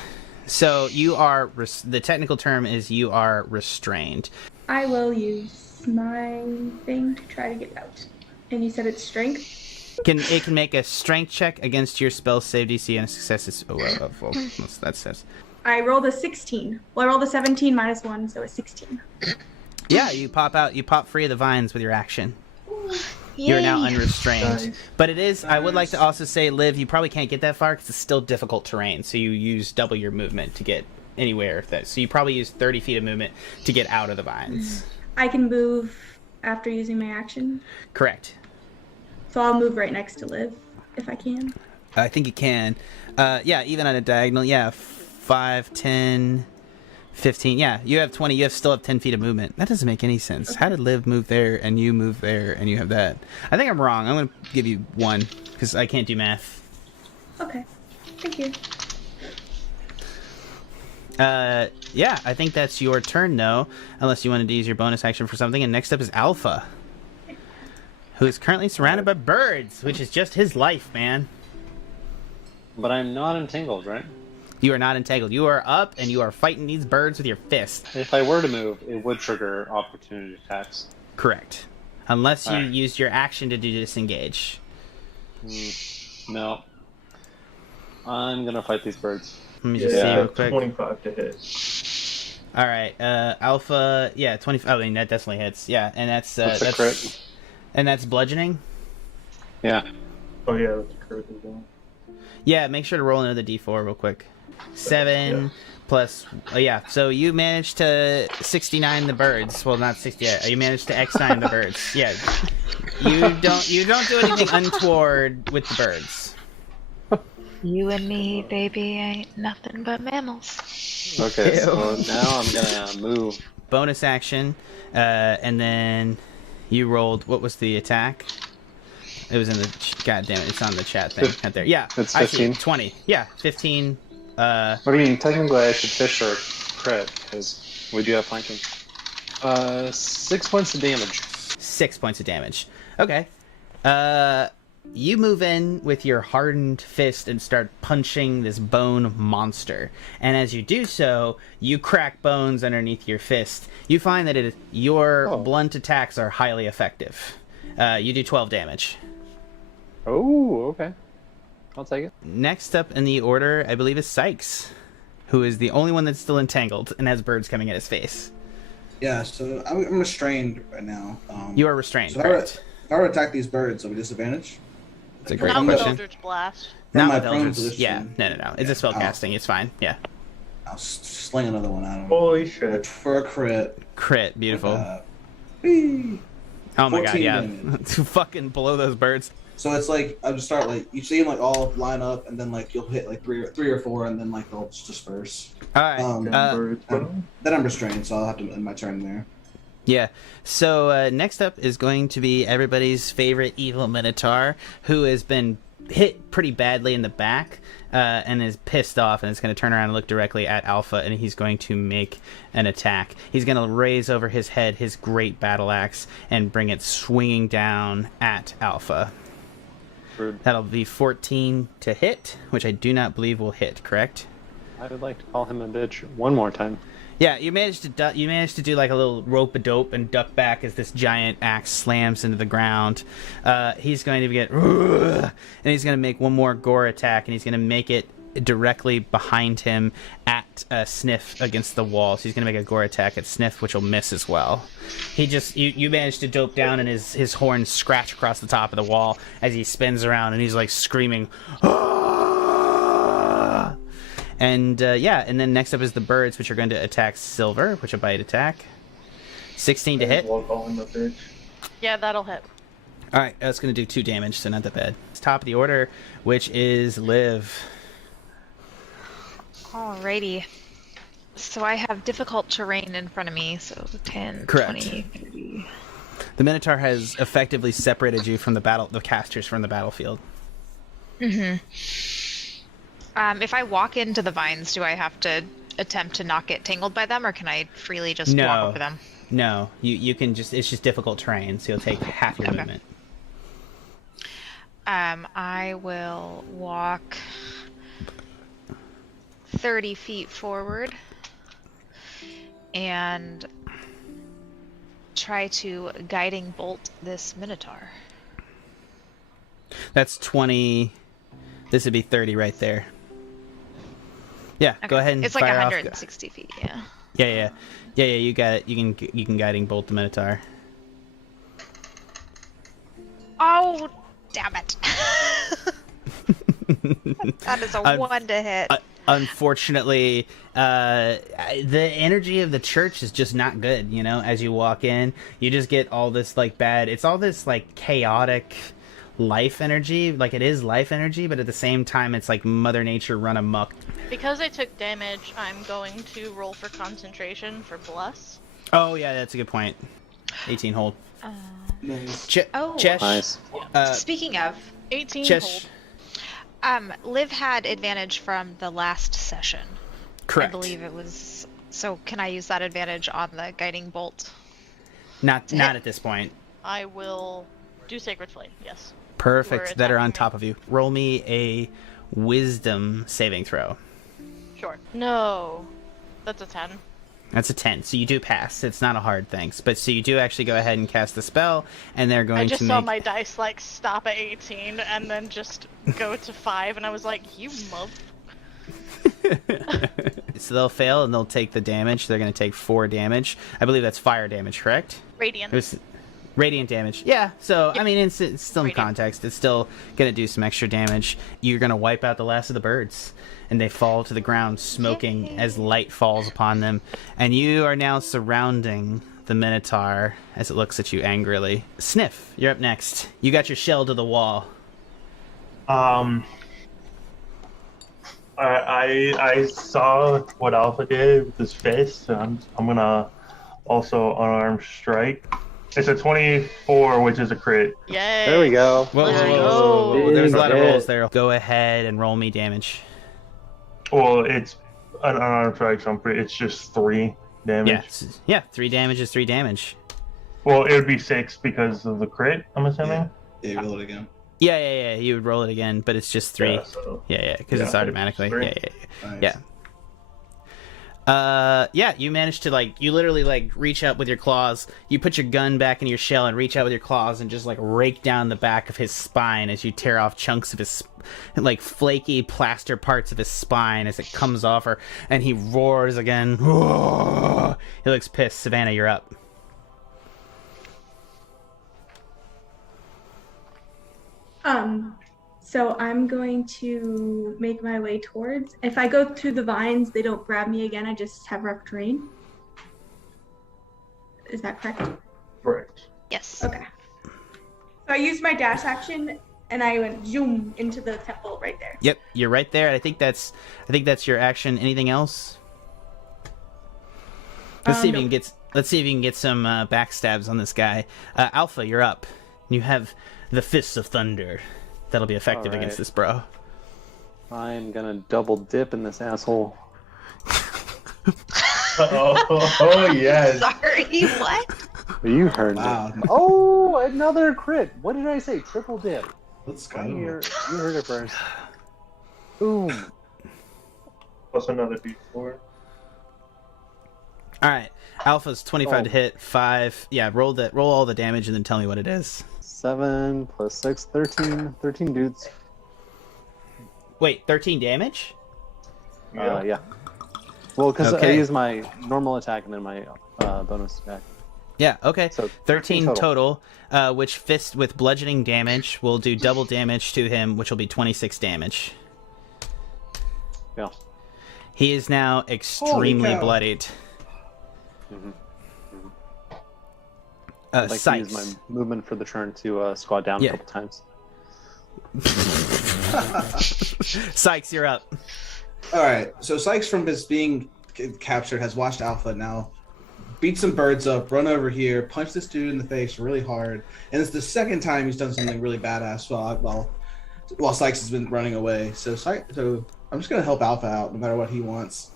So you are, the technical term is you are restrained. I will use my thing to try to get out. And you said it's strength? It can make a strength check against your spell save DC, and a success is that says. I rolled a 16. Well, I rolled a 17 minus 1, so a 16. Yeah, you pop free of the vines with your action. You're now unrestrained. Nice. But it is, I would like to also say, Liv, you probably can't get that far because it's still difficult terrain, so you use double your movement to get anywhere. So you probably use 30 feet of movement to get out of the vines. I can move after using my action. Correct. So I'll move right next to Liv, if I can. I think you can. Yeah, even on a diagonal, yeah, 5, 10... 15. Yeah, you have 20. You still have 10 feet of movement. That doesn't make any sense. How did Liv move there and you move there and you have that? I think I'm wrong. I'm going to give you 1 because I can't do math. Okay. Thank you. Yeah, I think that's your turn, though, unless you wanted to use your bonus action for something. And next up is Alpha, who is currently surrounded by birds, which is just his life, man. But I'm not entangled, right? You are not entangled. You are up, and you are fighting these birds with your fist. If I were to move, it would trigger opportunity attacks. Correct. Unless you Alright. used your action to do disengage. No. I'm gonna fight these birds. Let me just see real quick. 25 to hit. Alright, Alpha, yeah, 20. Oh, I mean, that definitely hits. Yeah, and that's a crit. And that's bludgeoning? Yeah. Oh yeah, that's a crit as well. Yeah, make sure to roll another d4 real quick. 7 plus... yeah, so you managed to 69 the birds. Well, not 68. You managed to X9 the birds. Yeah. You don't do anything untoward with the birds. You and me, baby, ain't nothing but mammals. Okay, so now I'm gonna move. Bonus action, and then you rolled... What was the attack? It was in the... God damn it, it's on the chat thing. Right there. Yeah, It's I see, 15. 20. Yeah, 15... What do you mean? Technically, I should fish or crit because we do have flanking. 6 points of damage. 6 points of damage. Okay. You move in with your hardened fist and start punching this bone monster. And as you do so, you crack bones underneath your fist. You find that your blunt attacks are highly effective. You do 12 damage. Oh, okay. I'll take it. Next up in the order, I believe, is Sikes, who is the only one that's still entangled and has birds coming at his face. Yeah, so I'm restrained right now. You are restrained, so correct? if I were to attack these birds, will be disadvantage? It's a great Not with question. Eldritch Blast. Not my with prone Eldritch. position. Yeah, no. It's a spell casting. It's fine. Yeah. I'll sling another one at him. Holy shit. For a crit. Crit. Beautiful. Whee! Oh my god, 14 yeah. damage. To fucking blow those birds. So it's like I'll just start like you see them like all line up, and then like you'll hit like three or four, and then like they'll just disperse. Alright. Birds, Then I'm restrained, so I'll have to end my turn there. Yeah. So next up is going to be everybody's favorite evil Minotaur, who has been hit pretty badly in the back and is pissed off, and is going to turn around and look directly at Alpha, and he's going to make an attack. He's going to raise over his head his great battle axe and bring it swinging down at Alpha. Rude. That'll be 14 to hit, which I do not believe will hit, correct? I would like to call him a bitch one more time. Yeah, you managed to do like a little rope-a-dope and duck back as this giant axe slams into the ground. He's going to get... and he's going to make one more gore attack, and he's going to make it directly behind him at Sniff against the wall. So he's going to make a gore attack at Sniff, which will miss as well. He just... You managed to dope down, and his horns scratch across the top of the wall as he spins around, and he's like screaming... And and then next up is the birds, which are going to attack Silver, which a bite attack. 16 to hit. Yeah, that'll hit. Alright, that's going to do 2 damage, so not that bad. It's top of the order, which is Liv. Alrighty. So I have difficult terrain in front of me, so 10, Correct. 20, 30. The Minotaur has effectively separated you from the casters from the battlefield. Mm-hmm. If I walk into the vines, do I have to attempt to not get tangled by them, or can I freely just walk over them? No, you can just... It's just difficult terrain, so you'll take half your movement. I will walk 30 feet forward and try to guiding bolt this Minotaur. That's 20. This would be 30 right there. Yeah, Okay. go ahead and It's like fire off. 160 feet. Yeah. Yeah. You got it. You can guiding bolt the Minotaur. Oh, damn it! That is a 1 to hit. Unfortunately, the energy of the church is just not good. You know, as you walk in, you just get all this like bad. It's all this like chaotic life energy. Like it is life energy, but at the same time, it's like Mother Nature run amok. Because I took damage, I'm going to roll for concentration for bless. Oh yeah, that's a good point. 18 hold. Nice. Chesh. Nice. Speaking of, 18 Chesh. hold. Liv had advantage from the last session. Correct. I believe it was. So can I use that advantage on the guiding bolt? Not at this point. I will do Sacred Flame, yes. Perfect. Who That are on attacking me. top of you. Roll me a Wisdom saving throw. Sure. No. That's a 10. That's a 10. So you do pass. It's not a hard thing. But so you do actually go ahead and cast the spell, and they're going I just to saw make... my dice, like, stop at 18 and then just go to 5, and I was like, you mother... So they'll fail, and they'll take the damage. They're going to take 4 damage. I believe that's fire damage, correct? Radiant. It was radiant damage. Yeah, so, I mean, it's still in Radiant. context. It's still going to do some extra damage. You're going to wipe out the last of the birds, and they fall to the ground, smoking as light falls upon them. And you are now surrounding the Minotaur as it looks at you angrily. Sniff, you're up next. You got your shell to the wall. I saw what Alpha did with his fist, and I'm gonna also unarmed strike. It's a 24, which is a crit. Yay! There we go. Let's go. There's a lot of Hit. rolls there. Go ahead and roll me damage. Well, it's an unarmed strike, so it's just 3 damage. Yeah, 3 damage is 3 damage. Well, it would be 6 because of the crit, I'm assuming. Yeah, roll it again. Yeah. You would roll it again, but it's just 3. Yeah, so, Yeah, because it's yeah, automatically. 3. Yeah. Nice. You managed to you literally reach up with your claws. You put your gun back in your shell and reach out with your claws and just rake down the back of his spine as you tear off chunks of his flaky plaster parts of his spine as it comes off and he roars again. He looks pissed. Savannah, you're up. So I'm going to make my way towards. If I go through the vines, they don't grab me again. I just have rough terrain. Is that correct? Correct. Yes. Okay. So I used my dash action and I went zoom into the temple right there. Yep, you're right there. I think that's your action. Anything else? Let's see if you can get some backstabs on this guy. Alpha, you're up. You have the Fists of Thunder. That'll be effective All right. against this bro. I'm gonna double dip in this asshole. Oh yes. Sorry, what? You heard Wow. me. Oh, another crit. What did I say? Triple dip. Let's go. You heard it first. Boom. Plus another D4. All right, Alpha's 25 to Oh. hit. 5. Yeah, roll all the damage and then tell me what it is. 7 plus 6, 13. 13 dudes. Wait, 13 damage? Yeah. Well, because I Okay. use my normal attack and then my bonus attack. Yeah. Okay. So 13 total. Which fist with bludgeoning damage will do double damage to him, which will be 26 damage. Yeah. He is now extremely cow. bloodied. Mhm. I'd like to use Sikes. my movement for the turn to squat down Yeah. a couple times. Sikes, you're up. All right. So Sikes, from his being captured, has watched Alpha now beat some birds up, run over here, punch this dude in the face really hard, and it's the second time he's done something really badass while Sikes has been running away. So I'm just gonna help Alpha out no matter what he wants,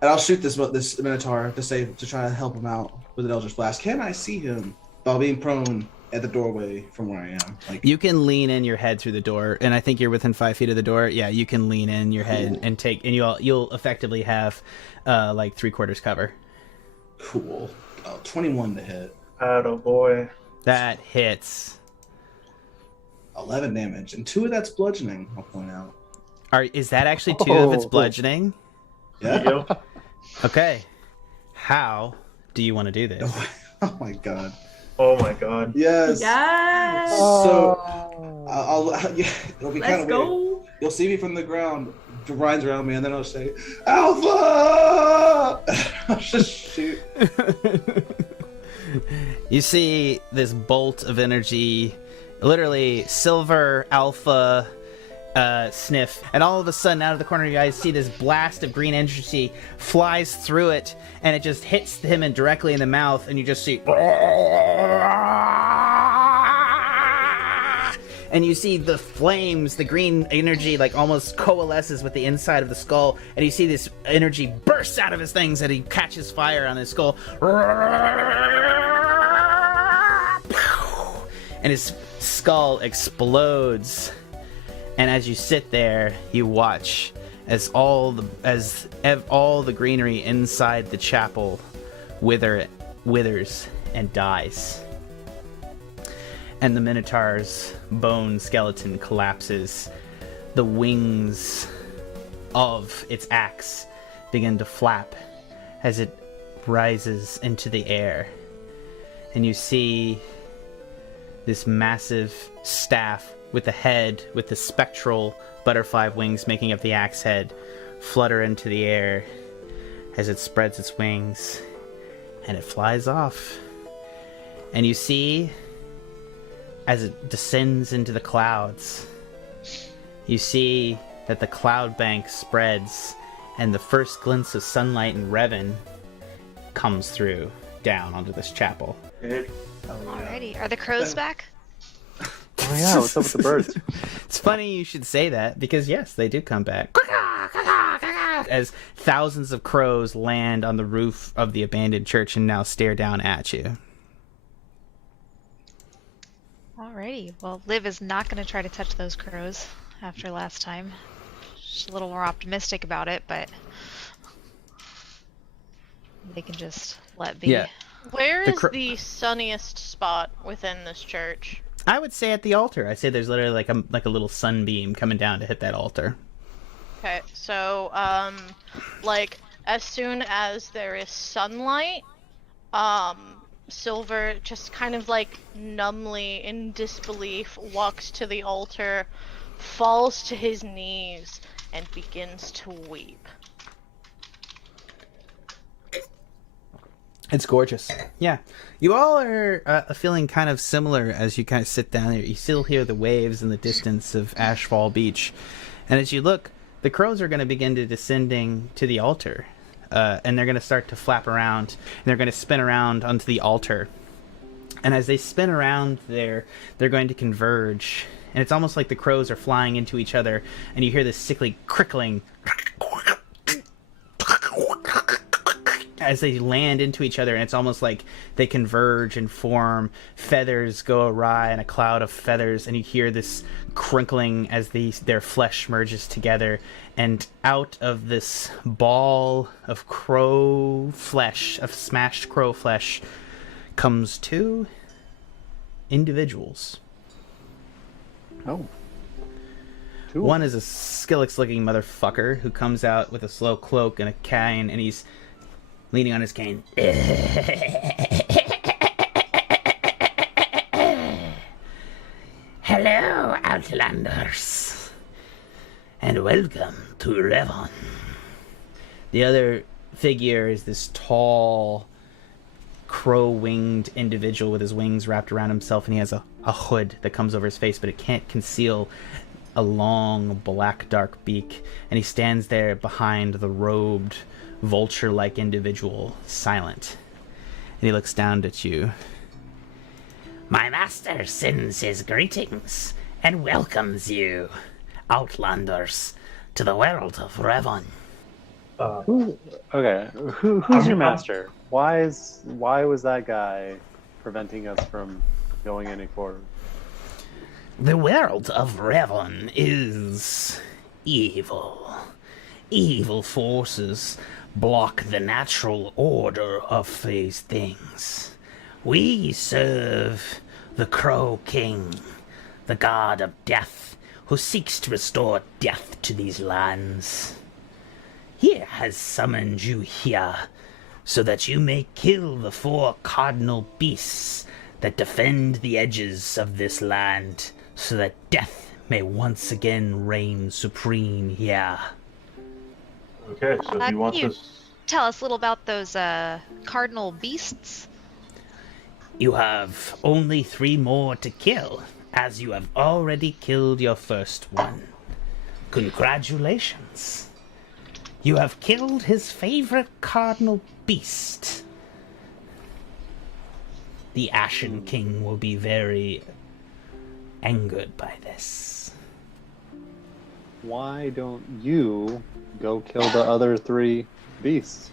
and I'll shoot this Minotaur to try to help him out with an Eldritch Blast. Can I see him while being prone at the doorway from where I am? You can lean in your head through the door, and I think you're within 5 feet of the door. Yeah, you can lean in your head and you'll effectively have 3/4 cover. Cool. 21 to hit. Attaboy. That hits. 11 damage, and 2 of that's bludgeoning. I'll point out. Is that actually 2 of its bludgeoning? Yeah. Yep. Okay. How do you want to do this? Oh my god. Oh my god. Yes. Yes. So yeah, it'll be kind Let's of go. weird. You'll see me from the ground. Ryan's around me, and then I'll say, "Alpha!" I'll just shoot. You see this bolt of energy, literally silver alpha Sniff, and all of a sudden out of the corner of your eyes see this blast of green energy flies through it, and it just hits him directly in the mouth, and you just see and you see the flames, the green energy like almost coalesces with the inside of the skull, and you see this energy burst out of his things, and he catches fire on his skull, and his skull explodes. And as you sit there, you watch as all the greenery inside the chapel withers and dies. And the Minotaur's bone skeleton collapses. The wings of its axe begin to flap as it rises into the air. And you see this massive staff with the head, with the spectral butterfly wings making up the axe head, flutter into the air as it spreads its wings, and it flies off. And you see, as it descends into the clouds, you see that the cloud bank spreads, and the first glimpse of sunlight and Revon comes through down onto this chapel. Alrighty. Are the crows back? Oh yeah, what's up with the birds? It's funny you should say that, because yes, they do come back. As thousands of crows land on the roof of the abandoned church and now stare down at you. Alrighty. Well, Liv is not going to try to touch those crows after last time. She's a little more optimistic about it, but they can just let be. Yeah. Where is the sunniest spot within this church? I would say at the altar. I say there's literally like a little sunbeam coming down to hit that altar. Okay, so like as soon as there is sunlight, Silver just kind of like numbly in disbelief walks to the altar, falls to his knees, and begins to weep. It's gorgeous. Yeah. You all are feeling kind of similar as you kind of sit down there. You still hear the waves in the distance of Ashfall Beach. And as you look, the crows are going to begin to descending to the altar. And they're going to start to flap around. And they're going to spin around onto the altar. And as they spin around there, they're going to converge. And it's almost like the crows are flying into each other. And you hear this sickly crickling as they land into each other, and it's almost like they converge and form. Feathers go awry in a cloud of feathers, and you hear this crinkling as their flesh merges together, and out of this ball of crow flesh, of smashed crow flesh, comes 2 individuals. Oh. One is a Skillix-looking motherfucker who comes out with a slow cloak and a cane, and he's leaning on his cane. Hello, Outlanders, and welcome to Revon. The other figure is this tall, crow-winged individual with his wings wrapped around himself, and he has a hood that comes over his face, but it can't conceal a long, black, dark beak, and he stands there behind the robed, vulture-like individual, silent. And he looks down at you. My master sends his greetings and welcomes you, Outlanders, to the world of Revon. Who's your master? Why was that guy preventing us from going any forward? The world of Revon is evil. Evil forces block the natural order of these things. We serve the Crow King, the god of death, who seeks to restore death to these lands. He has summoned you here so that you may kill the 4 cardinal beasts that defend the edges of this land, so that death may once again reign supreme here. Okay, so he wants you us. tell us a little about those cardinal beasts? You have only 3 more to kill, as you have already killed your first one. Congratulations. You have killed his favorite cardinal beast. The Ashen King will be very angered by this. Why don't you go kill the other 3 beasts?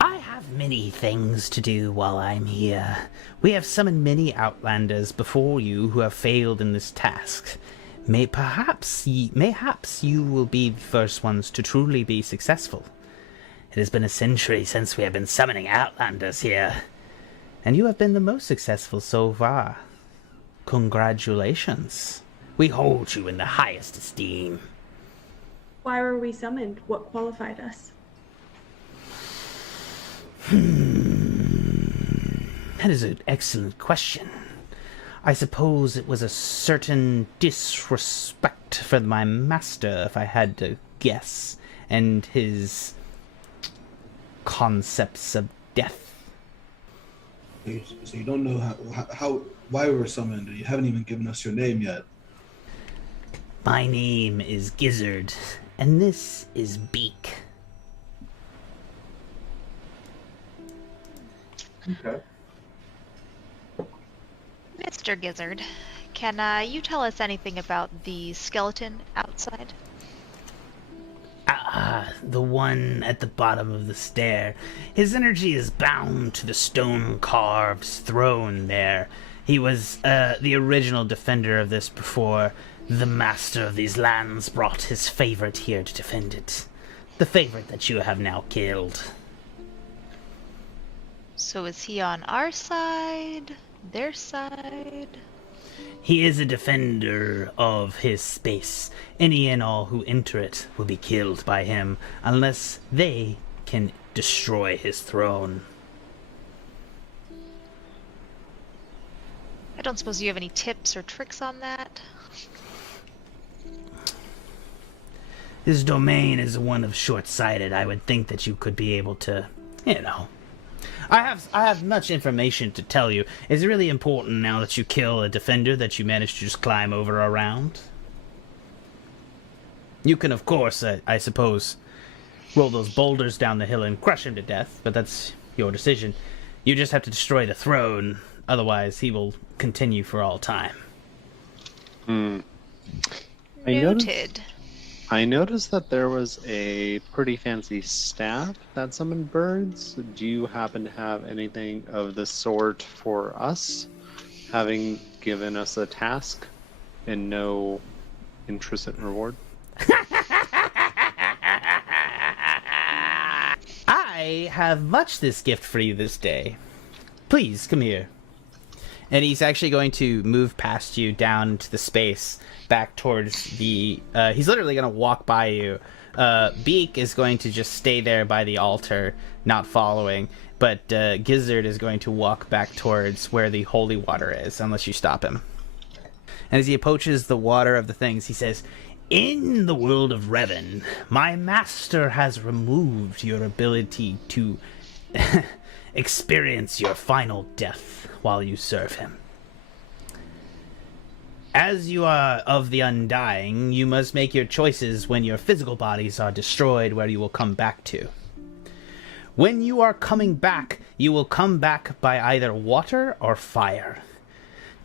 I have many things to do while I'm here. We have summoned many Outlanders before you who have failed in this task. Mayhaps you will be the first ones to truly be successful. It has been a century since we have been summoning Outlanders here, and you have been the most successful so far. Congratulations. We hold you in the highest esteem. Why were we summoned? What qualified us? That is an excellent question. I suppose it was a certain disrespect for my master, if I had to guess, and his concepts of death. So you don't know why we were summoned. You haven't even given us your name yet. My name is Gizzard, and this is Beak. Okay. Mr. Gizzard, can you tell us anything about the skeleton outside? The one at the bottom of the stair. His energy is bound to the stone-carved throne there. He was the original defender of this before the master of these lands brought his favorite here to defend it. The favorite that you have now killed. So is he on our side? Their side? He is a defender of his space. Any and all who enter it will be killed by him unless they can destroy his throne. I don't suppose you have any tips or tricks on that? His domain is one of short-sighted. I would think that you could be able to, I have much information to tell you. It's really important now that you kill a defender that you manage to just climb over around. You can, of course, I suppose, roll those boulders down the hill and crush him to death, but that's your decision. You just have to destroy the throne, otherwise he will continue for all time. Noted. I noticed that there was a pretty fancy staff that summoned birds. Do you happen to have anything of the sort for us, having given us a task and no interest in reward? I have much this gift for you this day. Please, come here. And he's actually going to move past you down into the space back towards the... he's literally going to walk by you. Beak is going to just stay there by the altar, not following. But Gizzard is going to walk back towards where the holy water is, unless you stop him. And as he approaches the water of the things, he says, "In the world of Revon, my master has removed your ability to experience your final death while you serve him. As you are of the undying, you must make your choices when your physical bodies are destroyed where you will come back to. When you are coming back, you will come back by either water or fire.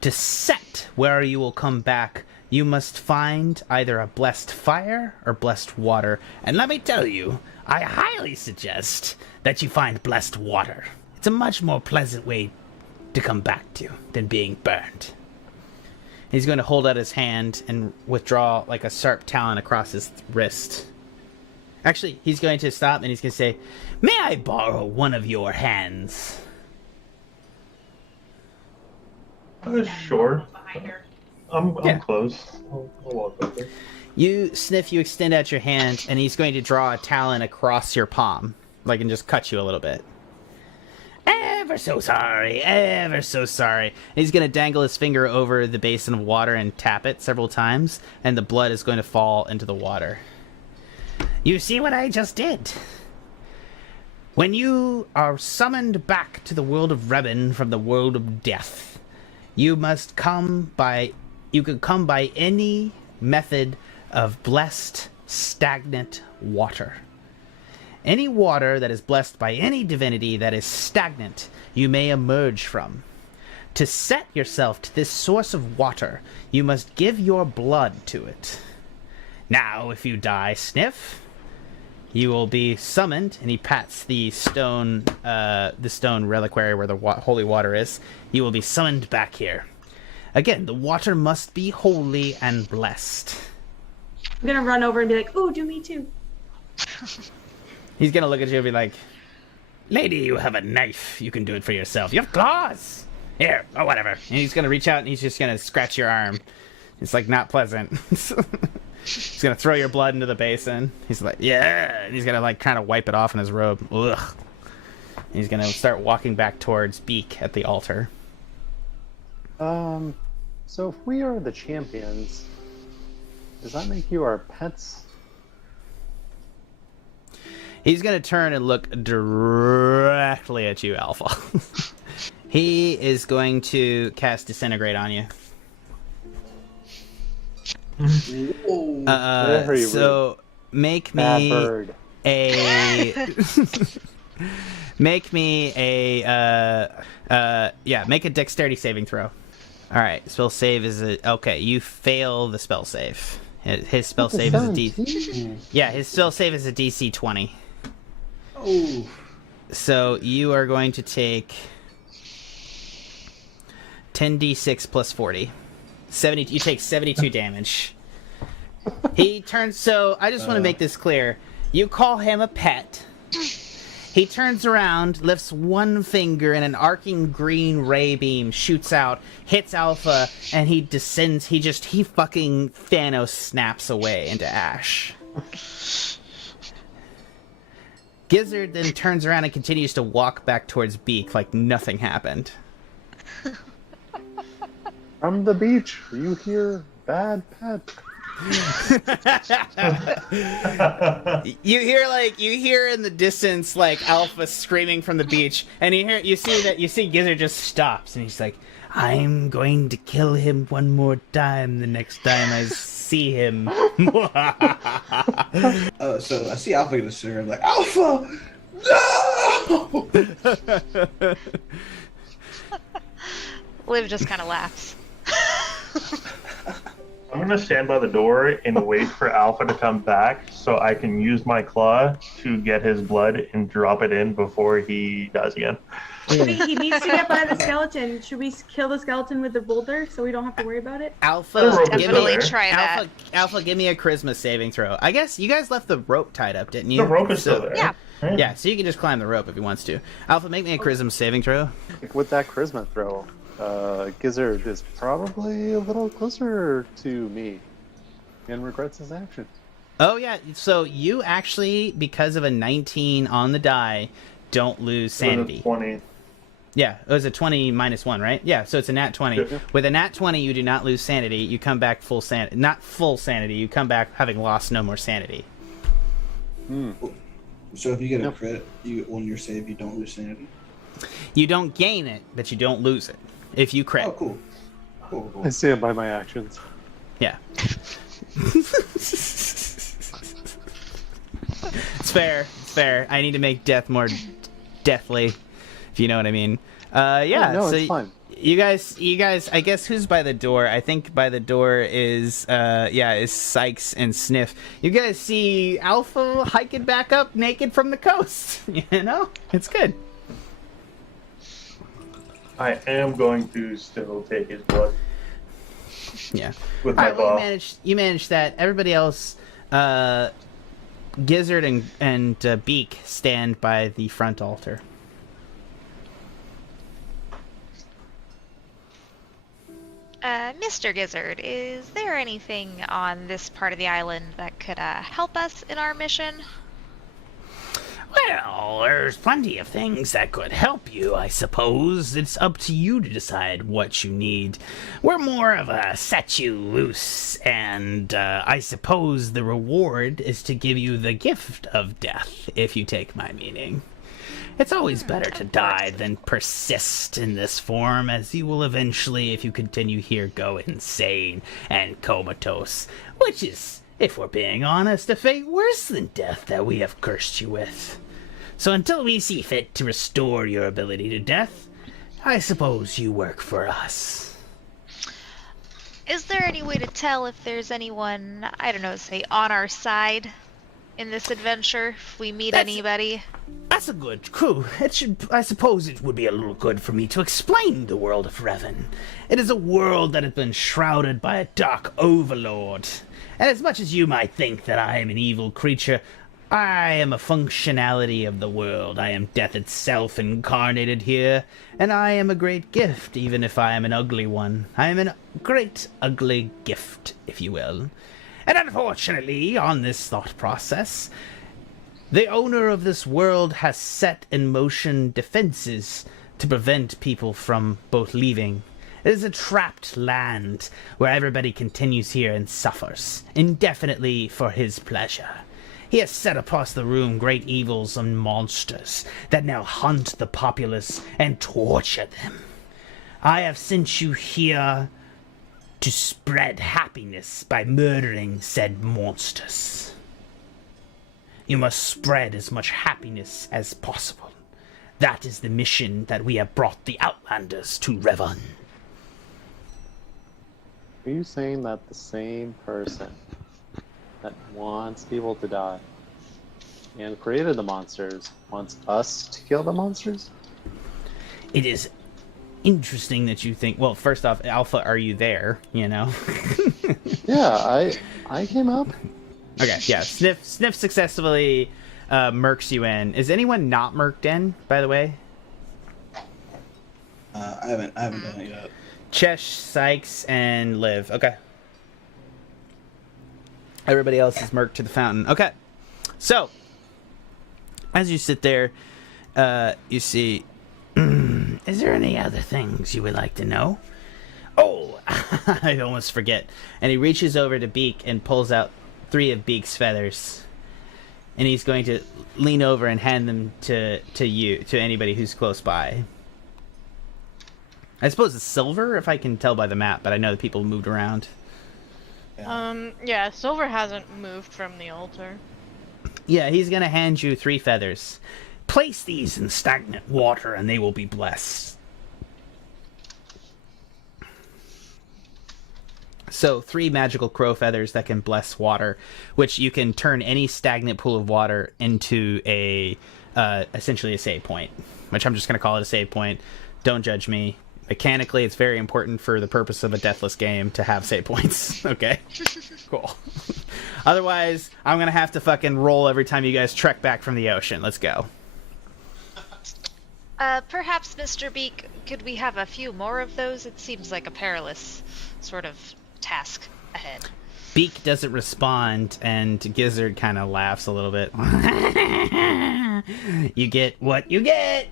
To set where you will come back, you must find either a blessed fire or blessed water. And let me tell you, I highly suggest that you find blessed water. It's a much more pleasant way to come back to than being burned." He's going to hold out his hand and withdraw like a sharp talon across his wrist. Actually, he's going to stop and he's going to say, "May I borrow one of your hands?" Sure. I'm Yeah. close. I'll walk over. You sniff. You extend out your hand, and he's going to draw a talon across your palm, like, and just cut you a little bit. Ever so sorry, ever so sorry. And he's going to dangle his finger over the basin of water and tap it several times, and the blood is going to fall into the water. You see what I just did? When you are summoned back to the world of Revon from the world of death, you must come by... You can come by any method of blessed, stagnant water. Any water that is blessed by any divinity that is stagnant, you may emerge from. To set yourself to this source of water, you must give your blood to it. Now, if you die, Sniff, you will be summoned, and he pats the stone reliquary where the holy water is. You will be summoned back here. Again, the water must be holy and blessed. I'm gonna run over and be like, "Ooh, do me too." He's gonna look at you and be like, "Lady, you have a knife. You can do it for yourself. You have claws. Here, or whatever." And he's gonna reach out and he's just gonna scratch your arm. It's like not pleasant. He's gonna throw your blood into the basin. He's like, "Yeah," and he's gonna like kind of wipe it off in his robe. Ugh. And he's gonna start walking back towards Beak at the altar. So if we are the champions, does that make you our pets? He's gonna turn and look directly at you, Alpha. He is going to cast Disintegrate on you. Very So make Bad me bird. make me make a dexterity saving throw. All right, spell save is okay. You fail the spell save. His spell save is a his spell save is a DC 20. Oh. So you are going to take 10d6 plus 40. 70. You take 72 damage. He turns. So I just want to make this clear. You call him a pet. He turns around, lifts one finger, and an arcing green ray beam shoots out, hits Alpha, and he descends. He fucking Thanos snaps away into ash. Gizzard then turns around and continues to walk back towards Beak like nothing happened. From the beach, you hear bad pet. You hear in the distance like Alpha screaming from the beach, and you see Gizzard just stops, and he's like, "I'm going to kill him one more time the next time I see him." So I see Alpha get a sugar. I'm like, Alpha, no! Liv just kind of laughs. I'm gonna stand by the door and wait for Alpha to come back so I can use my claw to get his blood and drop it in before he dies again. Wait, he needs to get by the skeleton. Should we kill the skeleton with the boulder so we don't have to worry about it? Alpha, Definitely try that. Alpha, give me a charisma saving throw. I guess you guys left the rope tied up, didn't you? The rope is still there. Yeah. Yeah, so you can just climb the rope if he wants to. Alpha, make me a charisma saving throw. With that charisma throw, Gizzard is probably a little closer to me and regrets his action. Oh yeah, so you actually, because of a 19 on the die, don't lose sanity. 20. Yeah, it was a 20 minus 1, right? Yeah, so it's a nat 20. Yeah. With a nat 20, you do not lose sanity. You come back full sanity. Not full sanity. You come back having lost no more sanity. So if you get a crit, on your save, you don't lose sanity. You don't gain it, but you don't lose it if you crit. Oh, cool. Cool. I stand by my actions. Yeah. It's fair. It's fair. I need to make death more deathly, if you know what I mean. Yeah. No, so it's fine. You guys. I guess who's by the door? I think by the door is Sikes and Sniff. You guys see Alpha hiking back up naked from the coast. You know, it's good. I am going to still take his blood. Yeah. With my Alright, well, claw. you managed that. Everybody else, Gizzard and Beak stand by the front altar. Mr. Gizzard, is there anything on this part of the island that could help us in our mission? Well, there's plenty of things that could help you, I suppose. It's up to you to decide what you need. We're more of a set you loose, and I suppose the reward is to give you the gift of death, if you take my meaning. It's always better to die than persist in this form, as you will eventually, if you continue here, go insane and comatose, which is, if we're being honest, a fate worse than death that we have cursed you with. So until we see fit to restore your ability to death, I suppose you work for us. Is there any way to tell if there's anyone, I don't know, say, on our side in this adventure, if we meet anybody? That's a good clue. I suppose it would be a little good for me to explain the world of Revon. It is a world that has been shrouded by a dark overlord. And as much as you might think that I am an evil creature, I am a functionality of the world. I am death itself incarnated here, and I am a great gift, even if I am an ugly one. I am a great ugly gift, if you will. And unfortunately, on this thought process, the owner of this world has set in motion defenses to prevent people from both leaving. It is a trapped land where everybody continues here and suffers, indefinitely for his pleasure. He has set across the room great evils and monsters that now hunt the populace and torture them. I have sent you here to spread happiness by murdering said monsters. You must spread as much happiness as possible. That is the mission that we have brought the Outlanders to Revon. Are you saying that the same person that wants people to die and created the monsters wants us to kill the monsters? It is interesting that you think, well, first off, Alpha, are you there? You know? Yeah, I came up. Okay, yeah. Sniff successfully mercs you in. Is anyone not merked in, by the way? I haven't done it yet. Chesh, Sikes, and Liv. Okay. Everybody else is merked to the fountain. Okay. So, as you sit there, you see... Is there any other things you would like to know? Oh, I almost forget. And he reaches over to Beak and pulls out 3 of Beak's feathers. And he's going to lean over and hand them to you, to anybody who's close by. I suppose it's silver, if I can tell by the map, but I know that people moved around. Yeah, Silver hasn't moved from the altar. Yeah, he's gonna hand you 3 feathers. Place these in stagnant water and they will be blessed. So 3 magical crow feathers that can bless water, which you can turn any stagnant pool of water into a essentially a save point, which I'm just gonna call it a save point. Don't judge me. Mechanically, it's very important for the purpose of a deathless game to have save points. Okay? Cool. Otherwise, I'm gonna have to fucking roll every time you guys trek back from the ocean. Let's go. Perhaps, Mr. Beak, could we have a few more of those? It seems like a perilous sort of task ahead. Beak doesn't respond, and Gizzard kind of laughs a little bit. You get what you get.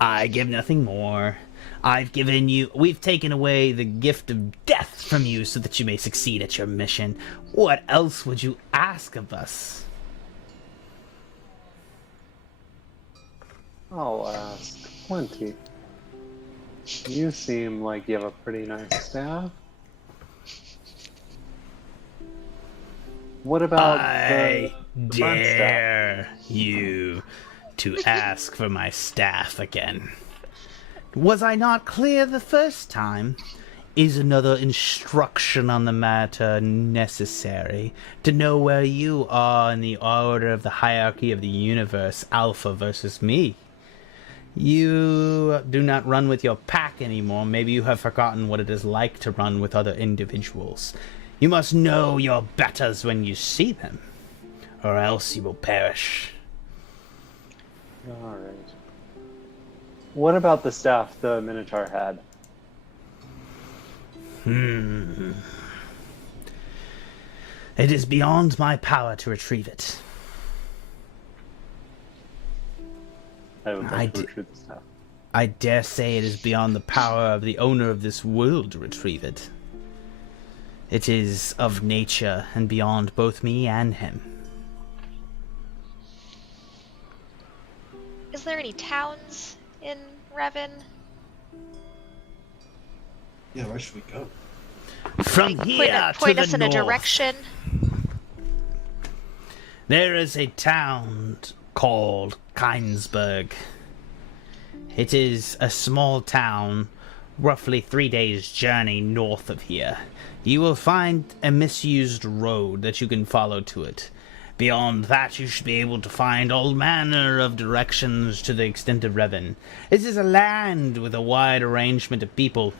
I give nothing more. We've taken away the gift of death from you so that you may succeed at your mission. What else would you ask of us? I'll ask plenty. You seem like you have a pretty nice staff. What about I the front staff? dare you to ask for my staff again. Was I not clear the first time? Is another instruction on the matter necessary to know where you are in the order of the hierarchy of the universe, Alpha versus me? You do not run with your pack anymore. Maybe you have forgotten what it is like to run with other individuals. You must know your betters when you see them, or else you will perish. Alright. What about the staff the Minotaur had? It is beyond my power to retrieve it. I would like to retrieve this now. I dare say it is beyond the power of the owner of this world to retrieve it. It is of nature and beyond both me and him. Is there any towns in Revon? Yeah, where should we go? From here Point to us the in a north, direction. there is a town called Keinsberg. It is a small town, roughly 3 days' journey north of here. You will find a misused road that you can follow to it. Beyond that, you should be able to find all manner of directions to the extent of Revon. This is a land with a wide arrangement of people.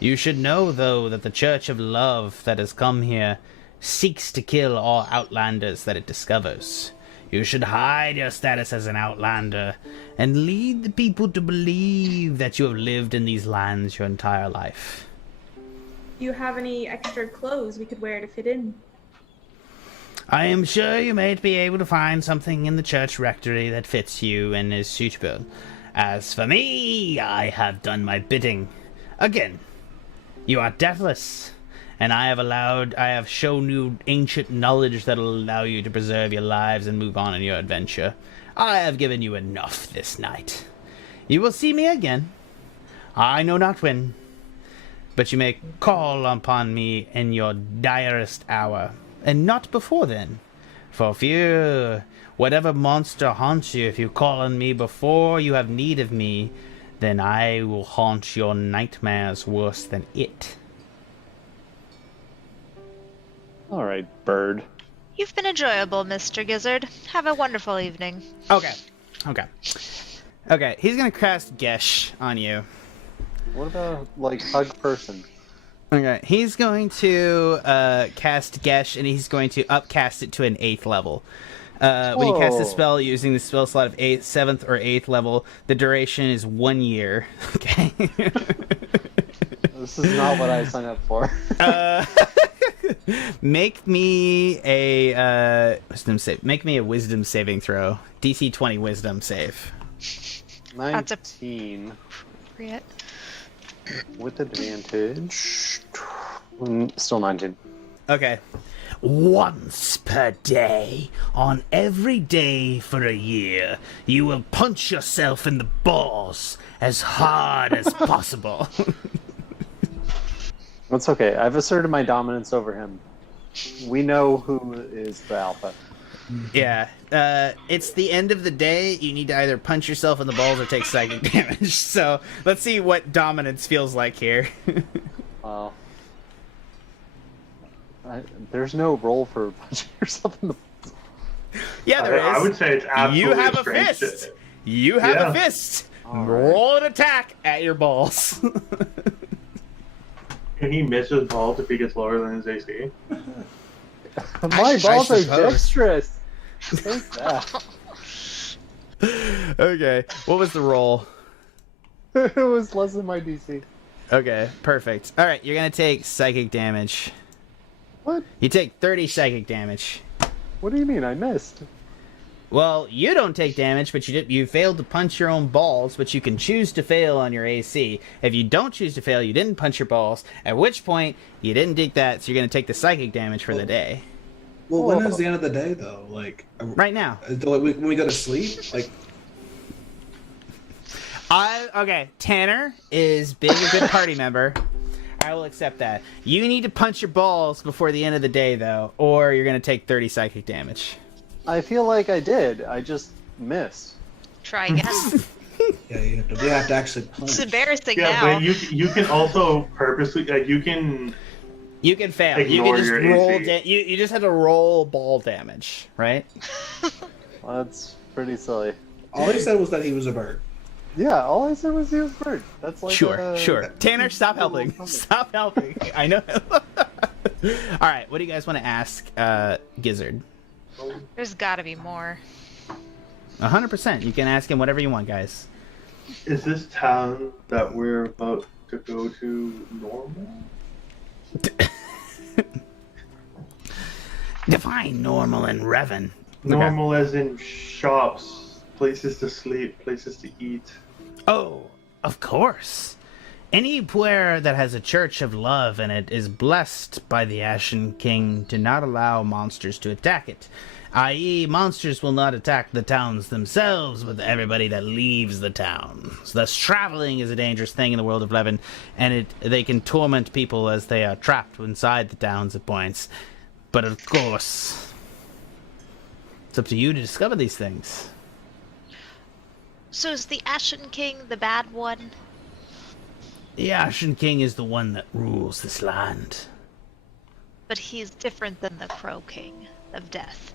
You should know, though, that the Church of Love that has come here seeks to kill all Outlanders that it discovers. You should hide your status as an Outlander and lead the people to believe that you have lived in these lands your entire life. Do you have any extra clothes we could wear to fit in? I am sure you may be able to find something in the church rectory that fits you and is suitable. As for me, I have done my bidding. Again, you are deathless, and I have shown you ancient knowledge that will allow you to preserve your lives and move on in your adventure. I have given you enough this night. You will see me again. I know not when, but you may call upon me in your direst hour, and not before then. For fear whatever monster haunts you, if you call on me before you have need of me, then I will haunt your nightmares worse than it. All right, bird. You've been enjoyable, Mr. Gizzard. Have a wonderful evening. Okay. He's gonna cast Gesh on you. What about, like, hug person? Okay, he's going to cast Gesh, and he's going to upcast it to an 8th level. When you cast a spell using the spell slot of 7th or 8th level, the duration is 1 year. Okay. This is not what I signed up for. Make me a wisdom save. Make me a wisdom saving throw. DC 20 wisdom save. 19. Appropriate. With advantage. Still 19. Okay. Once per day, on every day for a year, you will punch yourself in the balls as hard as possible. That's okay. I've asserted my dominance over him. We know who is the alpha. Yeah. It's the end of the day. You need to either punch yourself in the balls or take psychic damage. So let's see what dominance feels like here. Well, there's no roll for punching yourself in the balls. Yeah, there is. I would say it's absolutely You have a strange fist. shit. You have Yeah. a fist. All Roll an attack at your balls. Can he miss his balls if he gets lower than his AC? My balls are suppose. dexterous. Take that. Okay. What was the roll? It was less than my DC. Okay, perfect. All right, you're gonna take psychic damage. What? You take 30 psychic damage. What do you mean? I missed. Well, you don't take damage, but you failed to punch your own balls, but you can choose to fail on your AC. If you don't choose to fail, you didn't punch your balls, at which point you didn't take that, so you're going to take the psychic damage for the day. Well, when is the end of the day, though? Like, Right now. when we go to sleep? Like, Okay, Tanner is being a good party member. I will accept that. You need to punch your balls before the end of the day, though, or you're going to take 30 psychic damage. I feel like I did. I just missed. Try again. yeah, you have to actually punch. It's embarrassing Yeah, now. but you can also purposely you can. You can fail. You Ignore can just your roll. AC. You just have to roll ball damage, right? Well, that's pretty silly. All he said was that he was a bird. Yeah, all I said was he was bird. That's like Sure. Tanner, stop helping. Stop helping. I know. All right. What do you guys want to ask Gizzard? There's gotta be more. 100%. You can ask him whatever you want, guys. Is this town that we're about to go to normal? Define normal and Revon. Normal as in shops, places to sleep, places to eat. Oh, of course. Anywhere that has a church of love and it is blessed by the Ashen King to not allow monsters to attack it. I.e., monsters will not attack the towns themselves, but everybody that leaves the towns. Thus, traveling is a dangerous thing in the world of Revon, and they can torment people as they are trapped inside the towns at points. But of course, it's up to you to discover these things. So is the Ashen King the bad one? The Ashen King is the one that rules this land. But he's different than the Crow King of Death.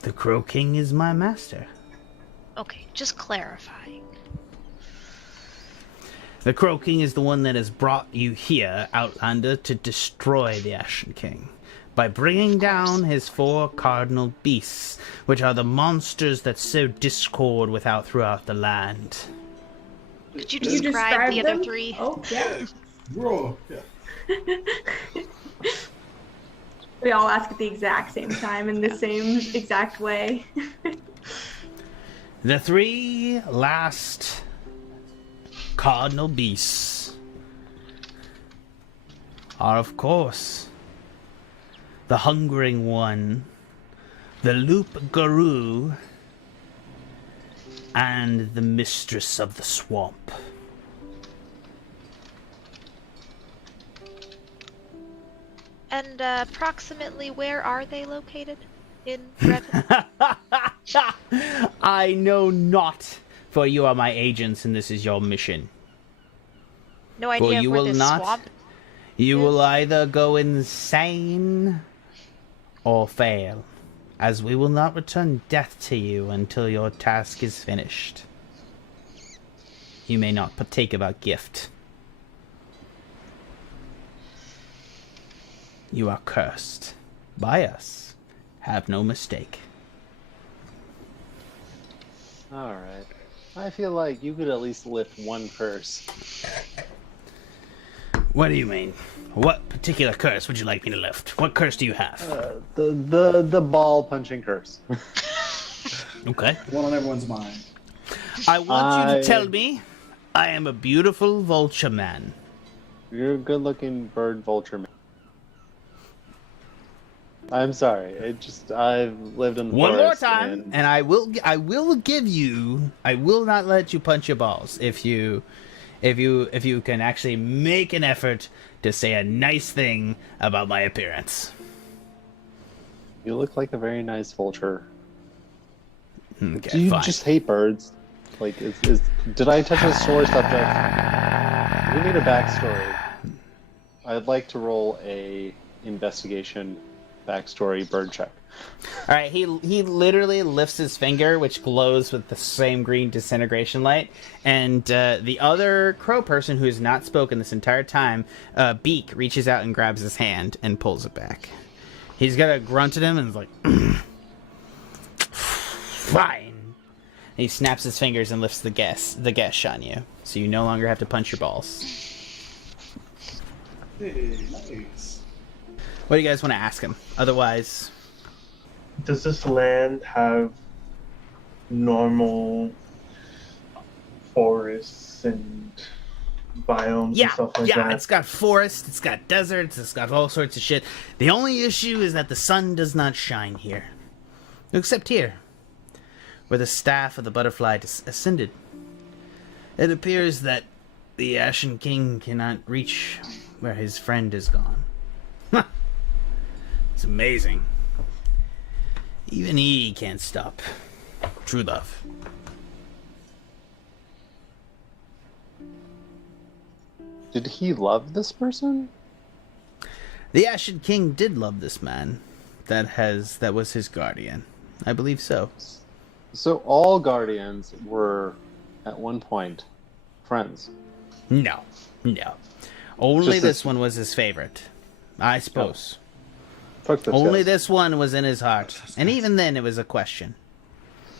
The Crow King is my master. Okay, just clarifying. The Crow King is the one that has brought you here, Outlander, to destroy the Ashen King. By bringing down his 4 cardinal beasts, which are the monsters that sow discord throughout the land. Could you describe the other 3? Oh, yeah. Bro, yeah. We all ask at the exact same time in the same exact way. The 3 last cardinal beasts are, of course, the Hungering One, the Loop Guru, and the Mistress of the Swamp. And approximately where are they located in Revnant? I know not, for you are my agents and this is your mission. No idea you where will this not- swamp You Yes. will either go insane or fail, as we will not return death to you until your task is finished. You may not partake of our gift. You are cursed by us. Have no mistake. Alright. I feel like you could at least lift one curse. What do you mean? What particular curse would you like me to lift? What curse do you have? The ball punching curse. Okay. One on everyone's mind. I want you to tell me I am a beautiful vulture man. You're a good looking bird vulture man. I'm sorry. I've lived in the One more forest time, and I will give you. I will not let you punch your balls if you can actually make an effort to say a nice thing about my appearance. You look like a very nice vulture. Okay, Do you fine. just hate birds? Like, did I touch a sore subject? We need a backstory. I'd like to roll a investigation backstory bird check. All right, he literally lifts his finger, which glows with the same green disintegration light, and the other crow person who has not spoken this entire time, Beak, reaches out and grabs his hand and pulls it back. He's got a grunt at him and is like, fine. And he snaps his fingers and lifts the gesh on you, so you no longer have to punch your balls. Hey, nice. What do you guys want to ask him? Otherwise, Does this land have normal forests and biomes and stuff like that? It's got forests, it's got deserts, it's got all sorts of shit. The only issue is that the sun does not shine here. Except here, where the staff of the butterfly ascended. It appears that the Ashen King cannot reach where his friend is gone. It's amazing. Even he can't stop true love. Did he love this person? The Ashen King did love this man. That was his guardian. I believe so. So all guardians were, at one point, friends. No. Only Just this one was his favorite. I suppose. Fuck those Only guys. this one was in his heart. And even then, it was a question.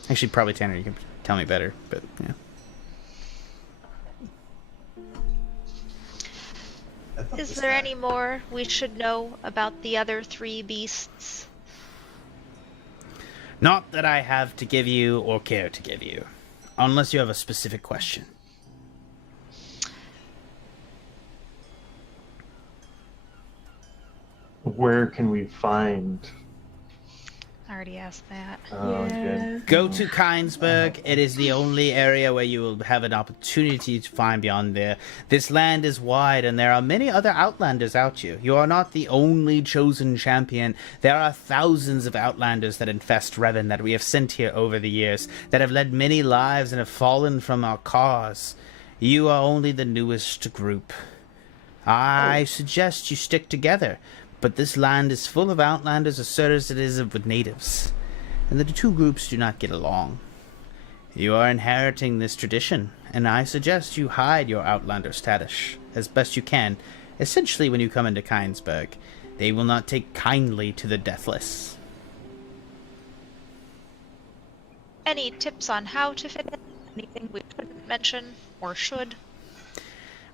Actually, probably Tanner, you can tell me better, but yeah. Is there any more we should know about the other 3 beasts? Not that I have to give you or care to give you, unless you have a specific question. Where can we find? I already asked that. Oh, good. Go to Kainsburg. It is the only area where you will have an opportunity to find beyond there. This land is wide, and there are many other Outlanders out here. You are not the only chosen champion. There are thousands of Outlanders that infest Revon that we have sent here over the years, that have led many lives and have fallen from our cause. You are only the newest group. I suggest you stick together. But this land is full of Outlanders as certain as it is with natives, and the 2 groups do not get along. You are inheriting this tradition, and I suggest you hide your Outlander status as best you can. Essentially, when you come into Kainsburg, they will not take kindly to the deathless. Any tips on how to fit in? Anything we couldn't mention or should?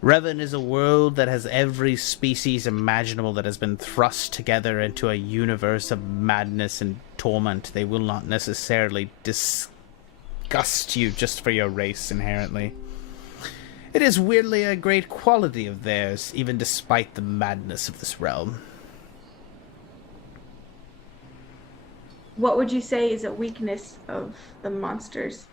Revon is a world that has every species imaginable that has been thrust together into a universe of madness and torment. They will not necessarily disgust you just for your race inherently. It is weirdly a great quality of theirs, even despite the madness of this realm. What would you say is a weakness of the monsters?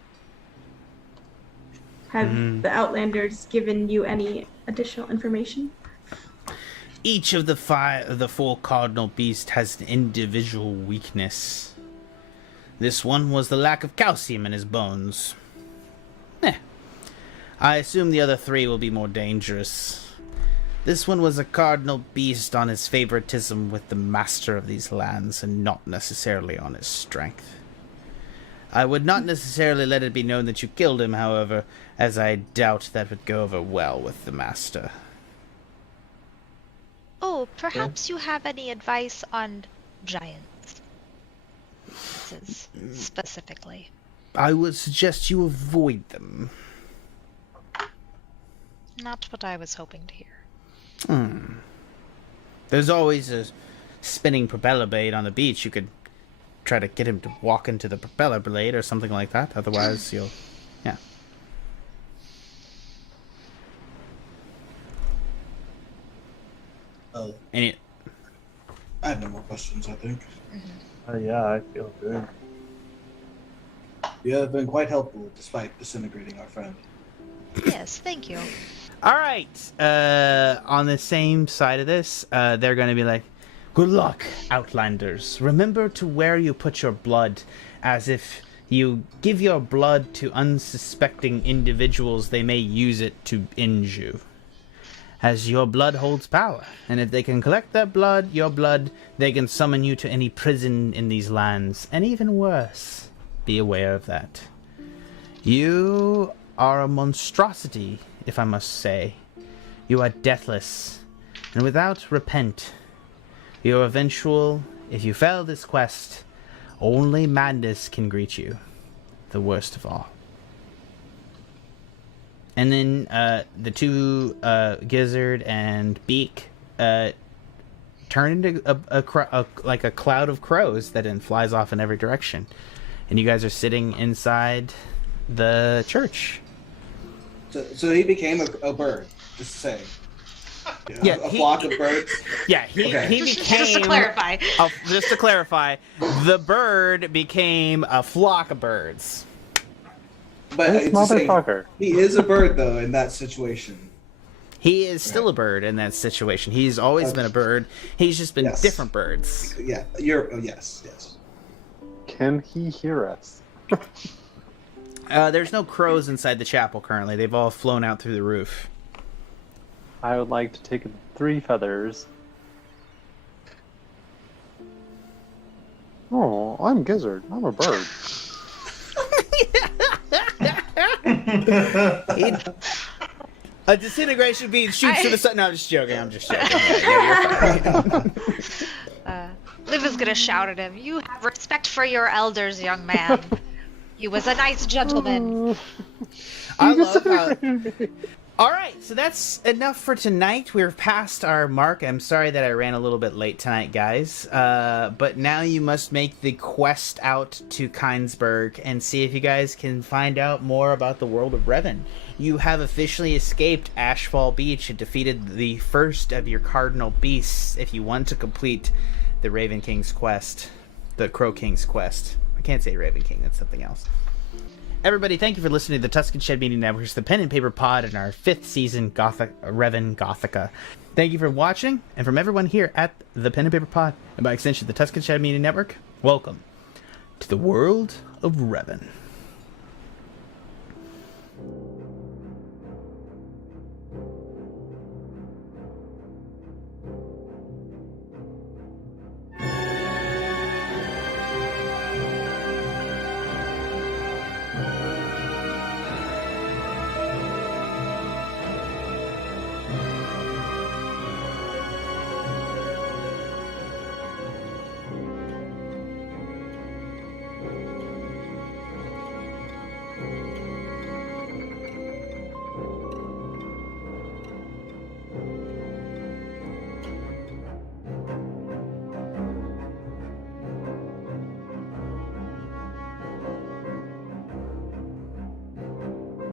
Have the Outlanders given you any additional information? Each of the 4 cardinal beasts has an individual weakness. This one was the lack of calcium in his bones. I assume the other 3 will be more dangerous. This one was a cardinal beast on his favoritism with the master of these lands, and not necessarily on his strength. I would not necessarily let it be known that you killed him, however, as I doubt that would go over well with the master. Oh, perhaps you have any advice on giants? Specifically. I would suggest you avoid them. Not what I was hoping to hear. There's always a spinning propeller blade on the beach. You could try to get him to walk into the propeller blade or something like that. Otherwise, you'll... Yeah. I have no more questions, I think. Yeah, I feel good. You have been quite helpful despite disintegrating our friend. Yes, thank you. All right. On the same side of this, they're going to be like, good luck, Outlanders. Remember to where you put your blood, as if you give your blood to unsuspecting individuals, they may use it to injure you. As your blood holds power, and if they can collect that blood, your blood, they can summon you to any prison in these lands, and even worse. Be aware of that. You are a monstrosity, if I must say. You are deathless, and without repent, your eventual, if you fail this quest, only madness can greet you, the worst of all. And then the 2 Gizzard and Beak turn into a cloud of crows that then flies off in every direction, and you guys are sitting inside the church. So he became a bird, just to say. Yeah, a flock of birds. Yeah, he became. Just to clarify. Just to clarify, the bird became a flock of birds. But This motherfucker. He is a bird, though, in that situation. He is still a bird in that situation. He's always been a bird. He's just been different birds. Yeah, yes. Can he hear us? There's no crows inside the chapel currently. They've all flown out through the roof. I would like to take 3 feathers. Oh, I'm Gizzard. I'm a bird. A disintegration beam shoots to the sun. No, I'm just joking. I'm just joking. Yeah, you're fine. Liv is gonna shout at him. You have respect for your elders, young man. You was a nice gentleman. I love how All right, so that's enough for tonight. We're past our mark. I'm sorry that I ran a little bit late tonight, guys. But now you must make the quest out to Kynesburg and see if you guys can find out more about the world of Revon. You have officially escaped Ashfall Beach and defeated the first of your cardinal beasts if you want to complete the Raven King's quest. The Crow King's quest. I can't say Raven King, that's something else. Everybody, thank you for listening to the Tuscan Shed Media Network, the pen and paper pod in our 5th season, Revon Gothica. Thank you for watching, and from everyone here at the pen and paper pod, and by extension the Tuscan Shed Media Network, welcome to the world of Revon.